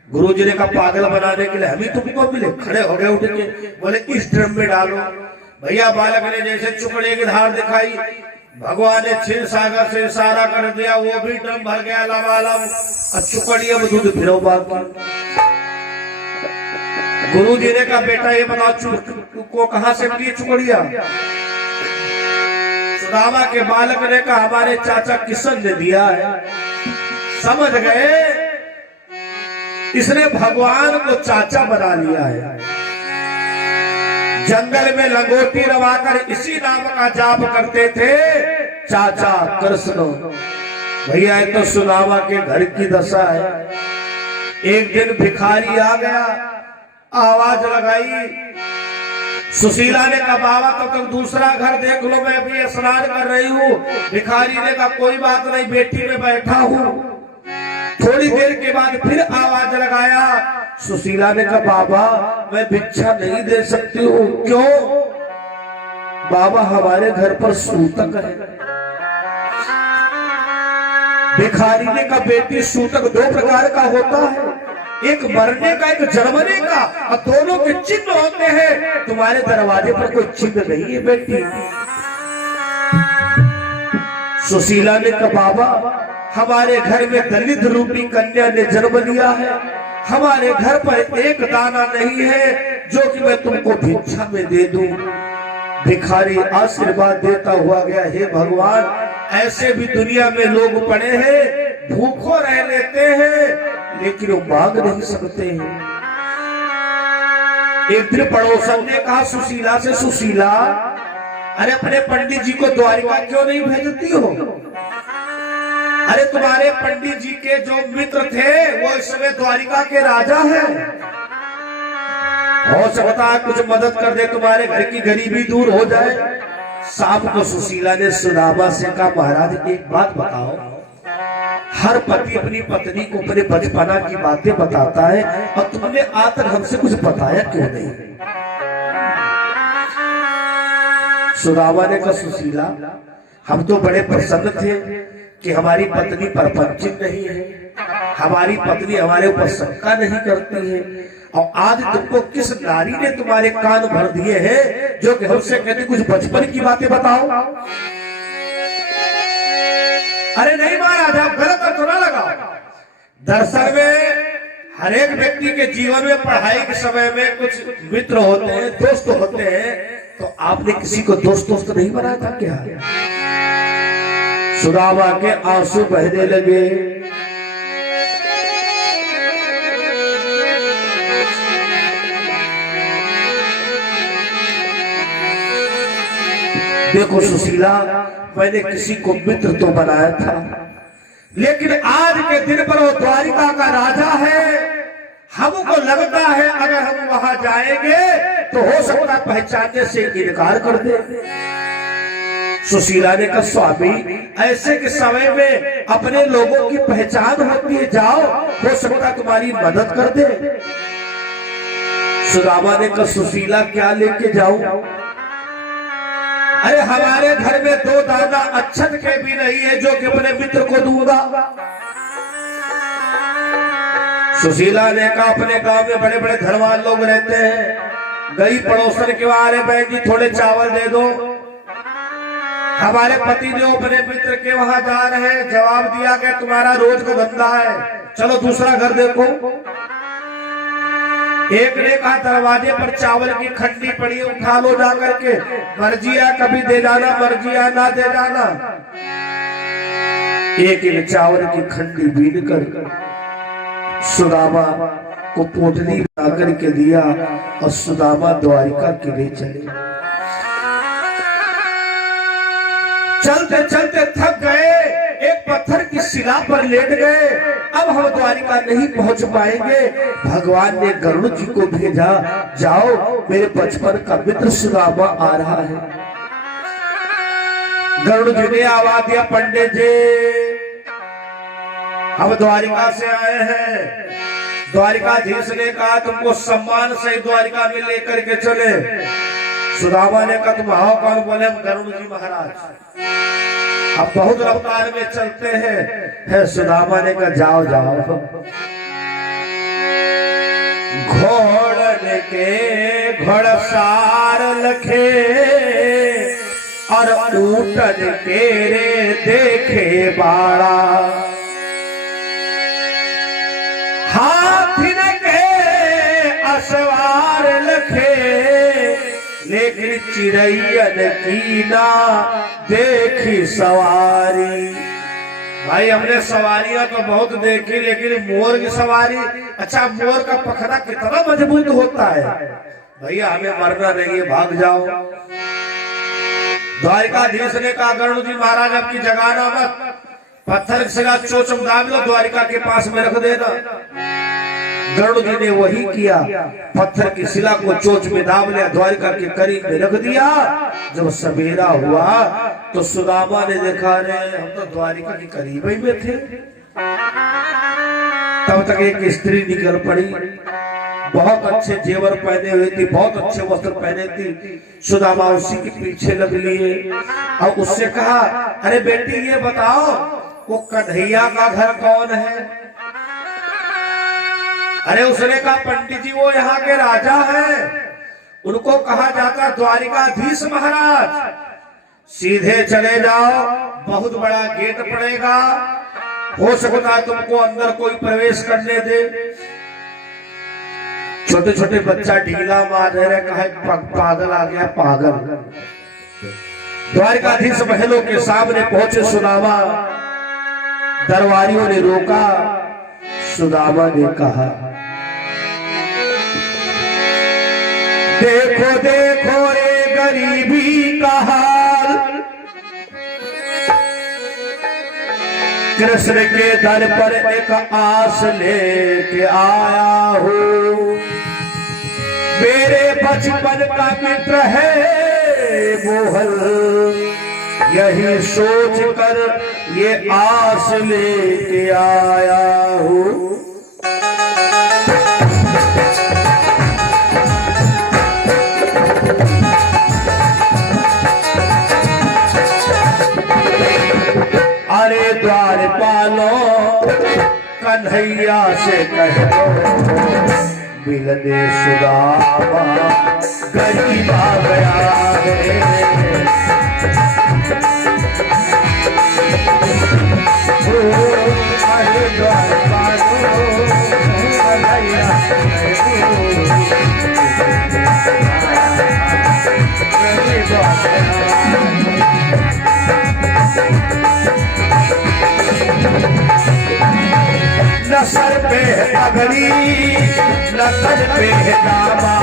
गुरुजी ने कहा पागल बनाने के लिए हम ही तुमको मिले? खड़े हो गए उठ के, बोले इस ड्रम में डालो। भैया बालक ने जैसे चुकड़े की धार दिखाई, भगवान ने क्षीर सागर से इशारा कर दिया, वो भी ड्रम भर गया लबालब और चुकड़िया में दूध फिरो बाकी। गुरुजी ने कहा बेटा ये बताओ को कहां से मिली चुकड़िया? सुदामा के बालक ने कहा हमारे चाचा किशन ने दिया है। समझ गए, इसने भगवान को चाचा बना लिया है। जंगल में लंगोटी रवाकर इसी नाम का जाप करते थे, चाचा कृष्ण। भैया ये तो सुदामा के घर की दशा है। एक दिन भिखारी आ गया, आवाज लगाई। सुशीला ने कहा बाबा तो तुम दूसरा घर देख लो, मैं अभी स्नान कर रही हूँ। भिखारी ने कहा कोई बात नहीं बेटी, में बैठा हूँ। थोड़ी देर के बाद फिर आवाज लगाया। सुशीला ने कहा बाबा मैं भिक्षा नहीं दे सकती हूँ। क्यों? बाबा हमारे घर पर सूतक है। भिखारी ने कहा बेटी सूतक 2 प्रकार का होता है, एक मरने का एक जन्मने का, और दोनों के चिन्ह होते हैं। तुम्हारे दरवाजे पर कोई चिन्ह नहीं है बेटी। सुशीला ने कहा बाबा हमारे घर में दलित रूपी कन्या ने जन्म लिया है, हमारे घर पर एक दाना नहीं है जो कि मैं तुमको भिक्षा में दे दूं। भिखारी आशीर्वाद देता हुआ गया, हे भगवान ऐसे भी दुनिया में लोग पड़े हैं, भूखों रह लेते हैं लेकिन वो मांग नहीं सकते हैं। एक दिन पड़ोसन ने कहा सुशीला से, सुशीला अरे अपने पंडित जी को द्वारिका क्यों नहीं भेजती हो? अरे तुम्हारे पंडित जी के जो मित्र थे वो इस समय द्वारिका के राजा हैं, हो सकता है कुछ मदद कर दे, तुम्हारे घर की गरीबी दूर हो जाए। शाम को सुशीला ने सुदामा से कहा महाराज एक बात बताओ, हर पति अपनी पत्नी को अपने बचपना की बातें बताता है और तुमने आज तक हमसे कुछ बताया क्यों नहीं? सुदामा ने कहा सुशीला हम तो बड़े प्रसन्न थे कि हमारी पत्नी परपंचित नहीं है, हमारी पत्नी हमारे ऊपर शंका नहीं करती है, और आज तुमको किस नारी ने तुम्हारे कान भर दिए हैं जो कि हमसे कहते कुछ बचपन की बातें बताओ। अरे नहीं महाराज आप गलत अर्थ ना लगाओ। दरअसल में हर एक व्यक्ति के जीवन में पढ़ाई के समय में कुछ मित्र होते हैं, दोस्त होते हैं, तो आपने किसी को दोस्त नहीं बनाया था क्या? सुदामा के आंसू बहने लगे। देखो सुशीला मैंने किसी को मित्र तो बनाया था, लेकिन आज के दिन पर वो द्वारिका का राजा है। हमको लगता है अगर हम वहां जाएंगे तो हो सकता है पहचानने से इनकार कर दे। सुशीला ने कहा स्वामी ऐसे के समय में अपने लोगों की पहचान होती है, जाओ हो सकता तुम्हारी मदद कर दे। सुदामा ने कहा सुशीला क्या लेके जाऊं? अरे हमारे घर में 2 दाना अच्छत के भी नहीं है जो कि अपने मित्र को दूंगा। सुशीला ने कहा अपने गांव में बड़े बड़े धनवान लोग रहते हैं, गई पड़ोसन के बारे बहन जी थोड़े चावल दे दो। हमारे पति जो अपने मित्र के वहां जा रहे हैं, जवाब दिया गया तुम्हारा रोज का धंधा है, चलो दूसरा घर देखो। एक ने कहा दरवाजे पर चावल की खंडी पड़ी है, उठा लो जाकर के, मर्जी है कभी दे जाना, मर्जी है ना दे जाना। एक एक चावल की खंडी बीन कर सुदामा को पोटली बना करके दिया और सुदामा द्वारिका के लिए चले। चलते चलते थक गए, एक पत्थर की शिला पर लेट गए। अब हम द्वारिका नहीं पहुंच पाएंगे। भगवान ने गरुड़ जी को भेजा, जाओ मेरे बचपन का मित्र सुदामा आ रहा है। गरुड़ जी ने आवाज दिया, पंडित जी हम द्वारिका से आए हैं। द्वारिकाधीश ने कहा तुमको सम्मान से द्वारिका में लेकर के चले। सुदामा ने कहा तुम आओ कौन? बोले हम गरुड़ जी महाराज। अब बहुत रफ्तार में चलते हैं। सुदामा ने कहा जाओ जाओ। घोड़न के घोड़सार लखे और ऊटन के रे देखे बाड़ा। हाथी के असवार लखे लेकिन चिड़ैयन की ना देखी सवारी। भाई हमने सवारियां तो बहुत देखी, लेकिन मोर की सवारी, अच्छा मोर का पखना कितना मजबूत होता है। भैया हमें मरना नहीं है, भाग जाओ। द्वारिकाधीश ने कहा गरुड़ जी महाराज आपकी जगाना मत, पत्थर से चोचम दाब लो, द्वारिका के पास में रख देना। गरुड़ जी ने वही किया, पत्थर की शिला को चोच में दाब लिया, द्वारिका के करीब में रख दिया। जब सवेरा हुआ तो सुदामा ने देखा रे हम तो द्वारिका के करीब ही में थे। तब तक एक स्त्री निकल पड़ी, बहुत अच्छे जेवर पहने हुए थी, बहुत अच्छे वस्त्र पहने थी। सुदामा उसी के पीछे लग लिए और उससे कहा अरे बेटी ये बताओ वो कन्हैया का घर कौन है? अरे उसने कहा पंडित जी वो यहाँ के राजा हैं, उनको कहा जाता द्वारिकाधीश महाराज। सीधे चले जाओ, बहुत बड़ा गेट पड़ेगा, हो सकता है तुमको अंदर कोई प्रवेश करने दे। छोटे छोटे बच्चा ढीला मार रहे, कहा पागल आ गया पागल। द्वारिकाधीश महलों के सामने पहुंचे सुदामा, दरबारियों ने रोका। सुदामा ने कहा देखो देखो रे गरीबी का हाल, कृष्ण के दर पर एक आस लेके आया हूँ। मेरे बचपन का मित्र है मोहन, यही सोच कर ये आस लेके आया हूँ। अरे द्वारपालो कन्हैया से कह दो, मिलने सुदामा गरीब आ गया है। अरे द्वारपालो कन्हैया गरीब आ गया। न सर पे पगड़ी न तन पे दामा,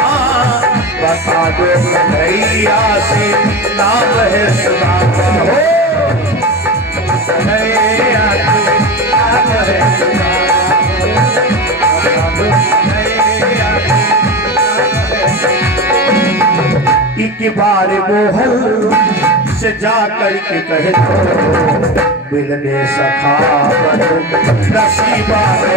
बता दो कन्हैया से नाम है सुदामा। हो कन्हैया से नाम है सुदामा, बता दो कन्हैया से नाम है। एक बार मोहन से जा करके कह दो, मिलने सखावत नसीबा है।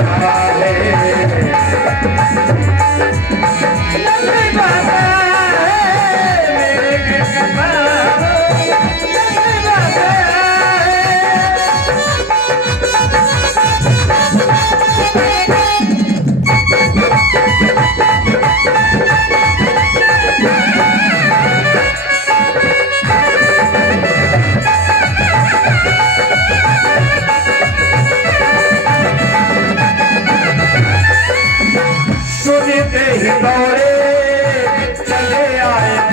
सुनते ही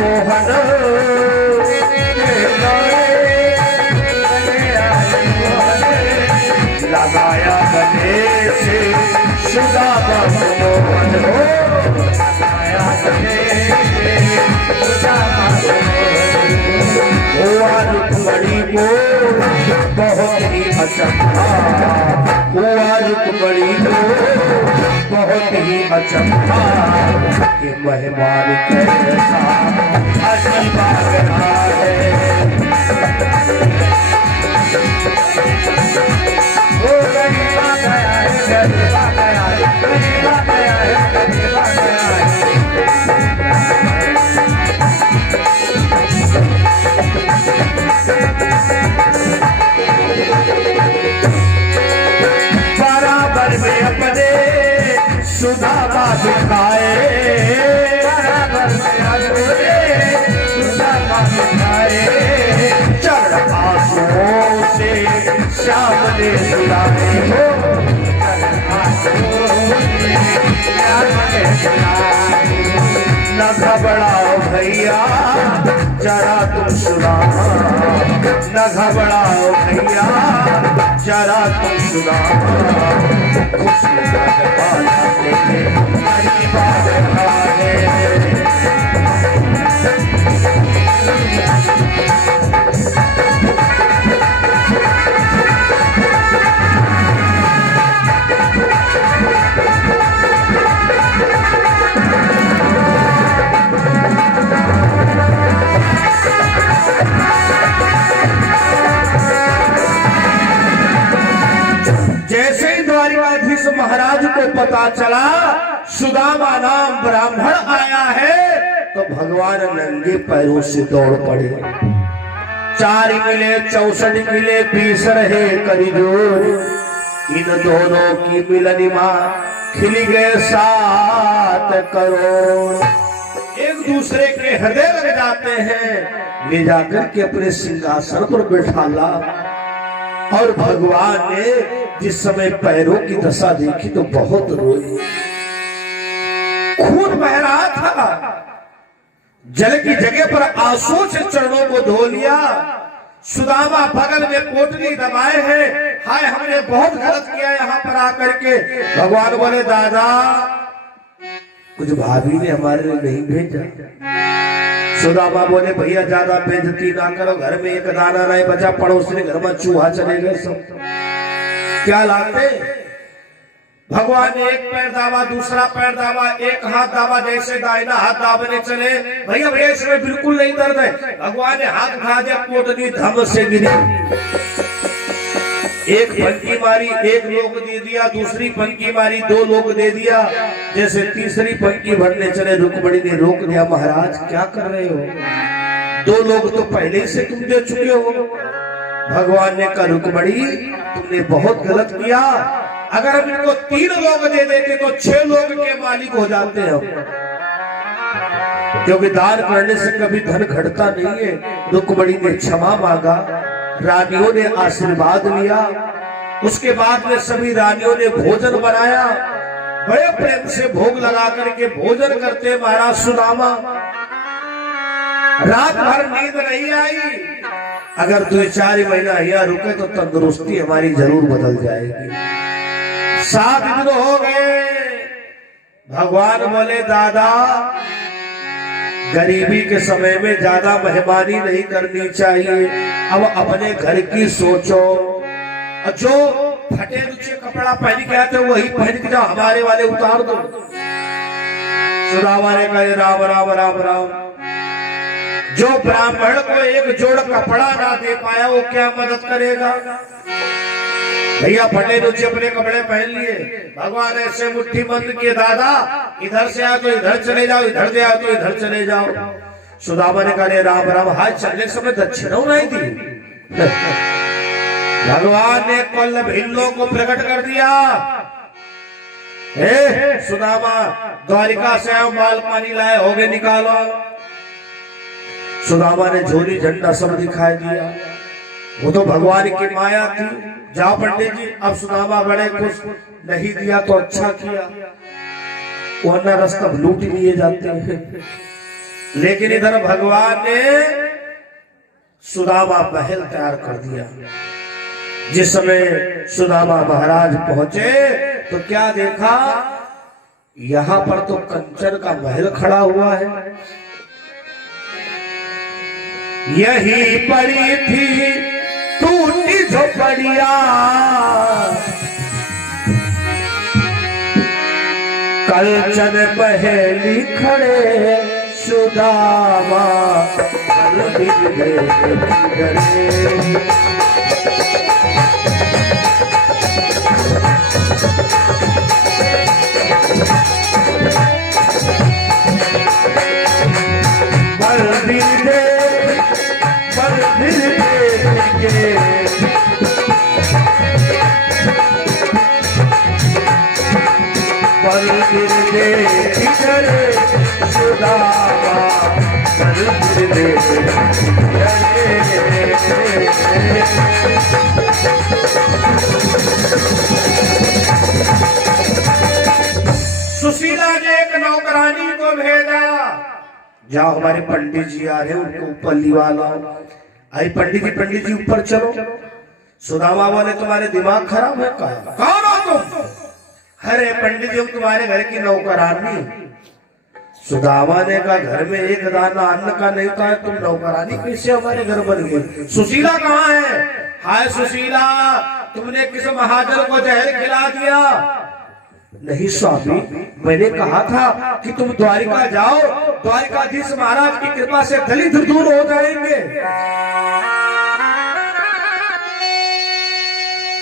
मोहन लगाया गले से सुदामा मोहन हो, लगाया गले से सुदामा हुआ रुक्मणी को बहुत ही अचंभा, हुआ रुक्मणी को बहुत ही अचंभा कि मेहमान कैसा अजीब रहा है। ओ गरीबा गया है, गरीबा गया है, गरीबा गया है, गरीबा गया है। बराबर में अपने सुदामा दिखाए, बराबर में अपने सुदामा दिखाए, चरण आंसुओं से श्याम ने सुनाए हो, चरण आंसुओं से श्याम ने सुनाए। न घबराओ भैया जरा तुम सुनाओ, न घबराओ भैया जरा तुम सुनाओ, खुशी का जमाना लेके हरी बात है। जैसे ही द्वारिकाधीश महाराज को पता चला सुदामा नाम ब्राह्मण आया है, तो भगवान नंगे पैरों से दौड़ पड़े। 4 मिले 64 मिले 20 रहे करिजोर, इन दोनों की मिलनिमा खिल गए 7 करोड़। एक दूसरे के हृदय लग जाते हैं, ले जाकर के अपने सिंहासन पर बैठाला। और भगवान ने जिस समय पैरों की दशा देखी तो बहुत रोए, खून बह रहा था, जल की जगह पर आंसू से चरणों को धो लिया। सुदामा बगल में पोटली दबाए हैं, हाय हमने बहुत गलत किया यहाँ पर आकर के। भगवान बोले दादा कुछ भाभी ने हमारे लिए नहीं भेजा। सुदामा बोले भैया ज्यादा बेइज्जती ना करो, घर में एक दाना नहीं बचा, पड़ोसी घर में चूहा चले गए सब। क्या लाते? भगवान ने एक पैर दावा, दूसरा पैर दावा, एक हाथ दावा, जैसे दाहिना हाथ दाबने चले। भैया भैया इसमें बिल्कुल नहीं दर्द है। भगवान ने हाथ उठा दिया, पोटली धम से गिरी। एक पंक्ति मारी, एक लोक दे दिया, दूसरी पंक्ति मारी, 2 लोक दे दिया। जैसे तीसरी पंक्ति भरने चले, रुक्मणी ने रोक दिया, महाराज क्या कर रहे हो, 2 लोग तो पहले ही से तुम दे चुके हो। भगवान ने कहा रुक्मणी तुमने बहुत गलत किया, अगर हम इनको 3 लोग दे देते तो 6 लोग के मालिक हो जाते हो, क्योंकि दान करने से कभी धन घटता नहीं है। रुक्मणी ने क्षमा मांगा, रानियों ने आशीर्वाद लिया। उसके बाद में सभी रानियों ने भोजन बनाया, बड़े प्रेम से भोग लगा करके भोजन करते महाराज सुदामा। रात भर नींद नहीं आई। अगर 2-4 महीना यहाँ रुके तो तंदुरुस्ती हमारी जरूर बदल जाएगी। 7 दिन हो गए। भगवान बोले दादा गरीबी के समय में ज्यादा मेहमानी नहीं करनी चाहिए, अब अपने घर की सोचो। जो फटे नीचे कपड़ा पहन के आते वही पहन के जाओ, हमारे वाले उतार दो। सुदामा ने कहे राम राम राम राम। जो ब्राह्मण को एक जोड़ कपड़ा ना दे पाया वो क्या मदद करेगा। भैया फटे नीचे अपने कपड़े पहन लिए। भगवान ऐसे मुट्ठी बंद किए, दादा इधर से आओ तो इधर चले जाओ, इधर से आओ तो इधर चले जाओ। सुदामा ने कहा राम राम, हाथ चलने के समय दक्षिणा नहीं दी। भगवान ने कुल भिन्नों को प्रकट कर दिया। हे सुदामा द्वारिका से आओ, माल पानी लाए होगे निकालो। सुदामा ने झोली झंडा सब दिखाई दिया। वो तो भगवान की माया थी। जाओ पंडित जी। अब सुदामा बड़े खुश, नहीं दिया तो अच्छा किया, वरना रास्ता लूट लिए जाते हैं। लेकिन इधर भगवान ने सुदामा महल तैयार कर दिया। जिस समय सुदामा महाराज पहुंचे तो क्या देखा, यहां पर तो कंचन का महल खड़ा हुआ है। यही पड़ी थी टूटी झोपड़िया, कंचन महली खड़े सुदामा सुशीला ने एक नौकरानी को भेजा, जाओ हमारे पंडित जी आ रहे उनको ऊपर लिवा लाओ। आई पंडित जी ऊपर चलो। सुदामा बोले तुम्हारे दिमाग खराब है क्या? कौन हो तुम? अरे पंडित जी तुम्हारे घर की नौकरानी। सुदामा ने कहा घर में एक दाना अन्न का नहीं था, तुम नौकरानी कैसे हमारे घर बन गई? सुशीला कहाँ है? हाय सुशीला, तुमने किस महाजन को जहर खिला दिया? नहीं स्वामी, मैंने कहा था कि तुम द्वारिका जाओ, द्वारिकाधीश महाराज की कृपा से दलित दूर हो जाएंगे।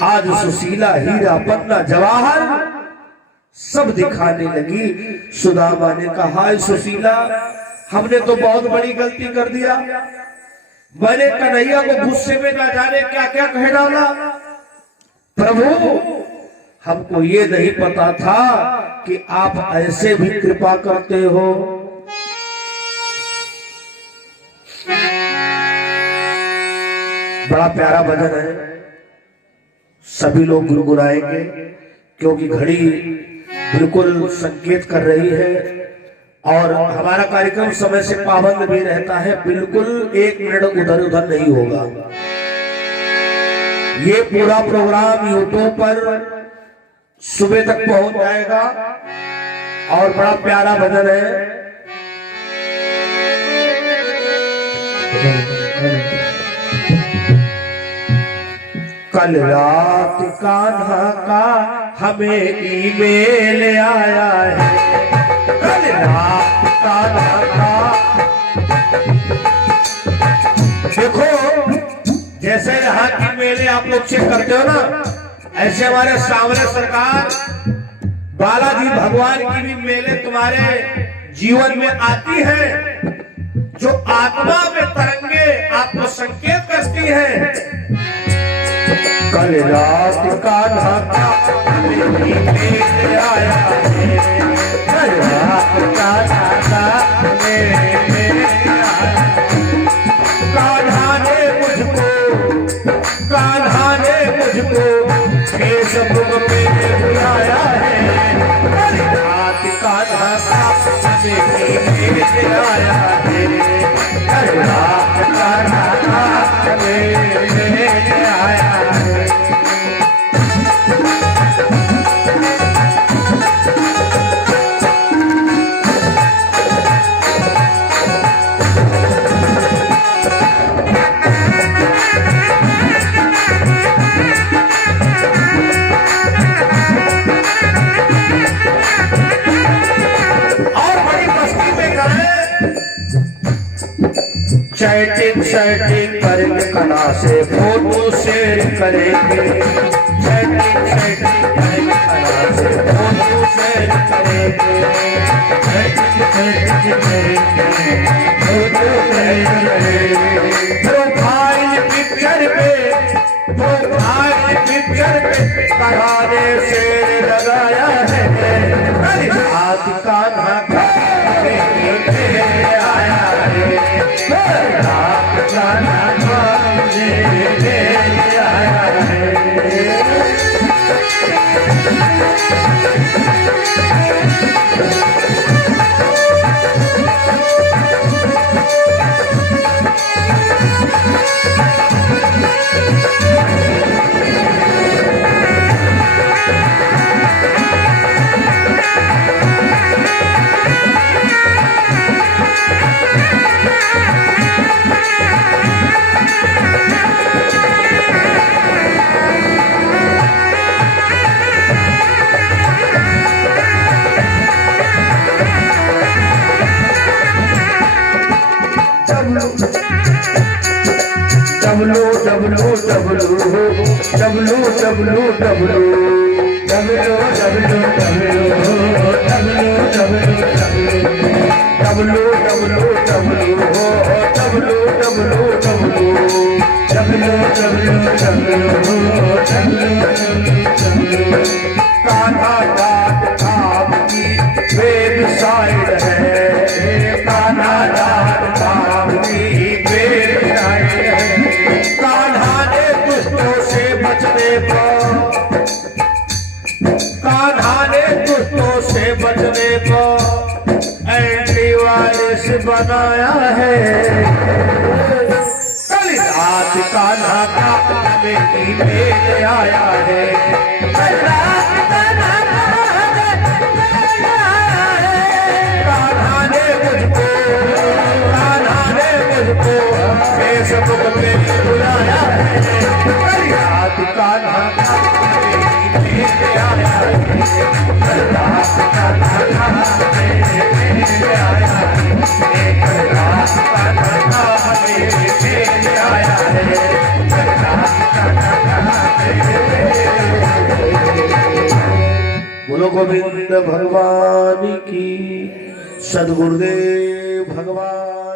आज सुशीला हीरा पन्ना जवाहर सब दिखाने लगी। सुदामा ने कहा सुशीला, हमने तो बहुत बड़ी गलती कर दिया। मैंने कन्हैया को गुस्से में ना जाने क्या क्या कह डाला। प्रभु, हमको ये नहीं पता था कि आप ऐसे भी कृपा करते हो। बड़ा प्यारा भजन है, सभी लोग गुनगुनाएंगे क्योंकि घड़ी बिल्कुल संकेत कर रही है और हमारा कार्यक्रम समय से पाबंद भी रहता है। बिल्कुल एक मिनट उधर उधर नहीं होगा। ये पूरा प्रोग्राम यूट्यूब पर सुबह तक पहुंच जाएगा और बड़ा प्यारा भजन है। कल रात कान्हा का हमें ईमेल आया है। कल रात कान्हा का, देखो जैसे यहाँ की मेले आप लोग चेक करते हो ना, ऐसे हमारे सामने सरकार बालाजी भगवान की भी मेले तुम्हारे जीवन में आती है, जो आत्मा में तरंगे आपको संकेत करती है। कल रात कान्हा का हमें ईमेल आया है। कल रात कान्हा का हमें ईमेल आया है। कान्हा ने मुझको फेसबुक पे बुलाया है। कल रात कान्हा का हमें ईमेल आया है। कल रात कान्हा का हमें ईमेल आया है। चैटिंग करेंगे, कला से फोटो शेयर करेंगे। चैटिंग करेंगे, कला से फोटो शेयर करेंगे। प्रोफाइल पिक्चर पे कहानी शेर लगाया है। रात कान्हा का आया है। रात कान्हा का आया है। डबलू डबलू डबलू डबलू डबलू डबलू डबलू डबलू डबलू डबलू डबलू डबलू डबलू डबलू डबलू डबलू डबलू डबलू डबलू कान्हा डाट धाम की वेबसाइट है, कान्हा डाट धाम की वेबसाइट है। कान्हा ने दुष्टों से बचने को, कान्हा ने दुष्टों से बचने को एंटीवायरस बनाया है। कल रात कान्हा का बेटी लेके आया है, कल रात कान्हा ने मुझको, कान्हा ने मुझको फेसबुक पे बुलाया है। कल रात कान्हा का बेटी लेके आया है, कल रात कान्हा लेके आया है, कल रात कान्हा लेके आया है, कल रात कान्हा बोलो गोविंद भगवान की, सद्गुरुदेव भगवान।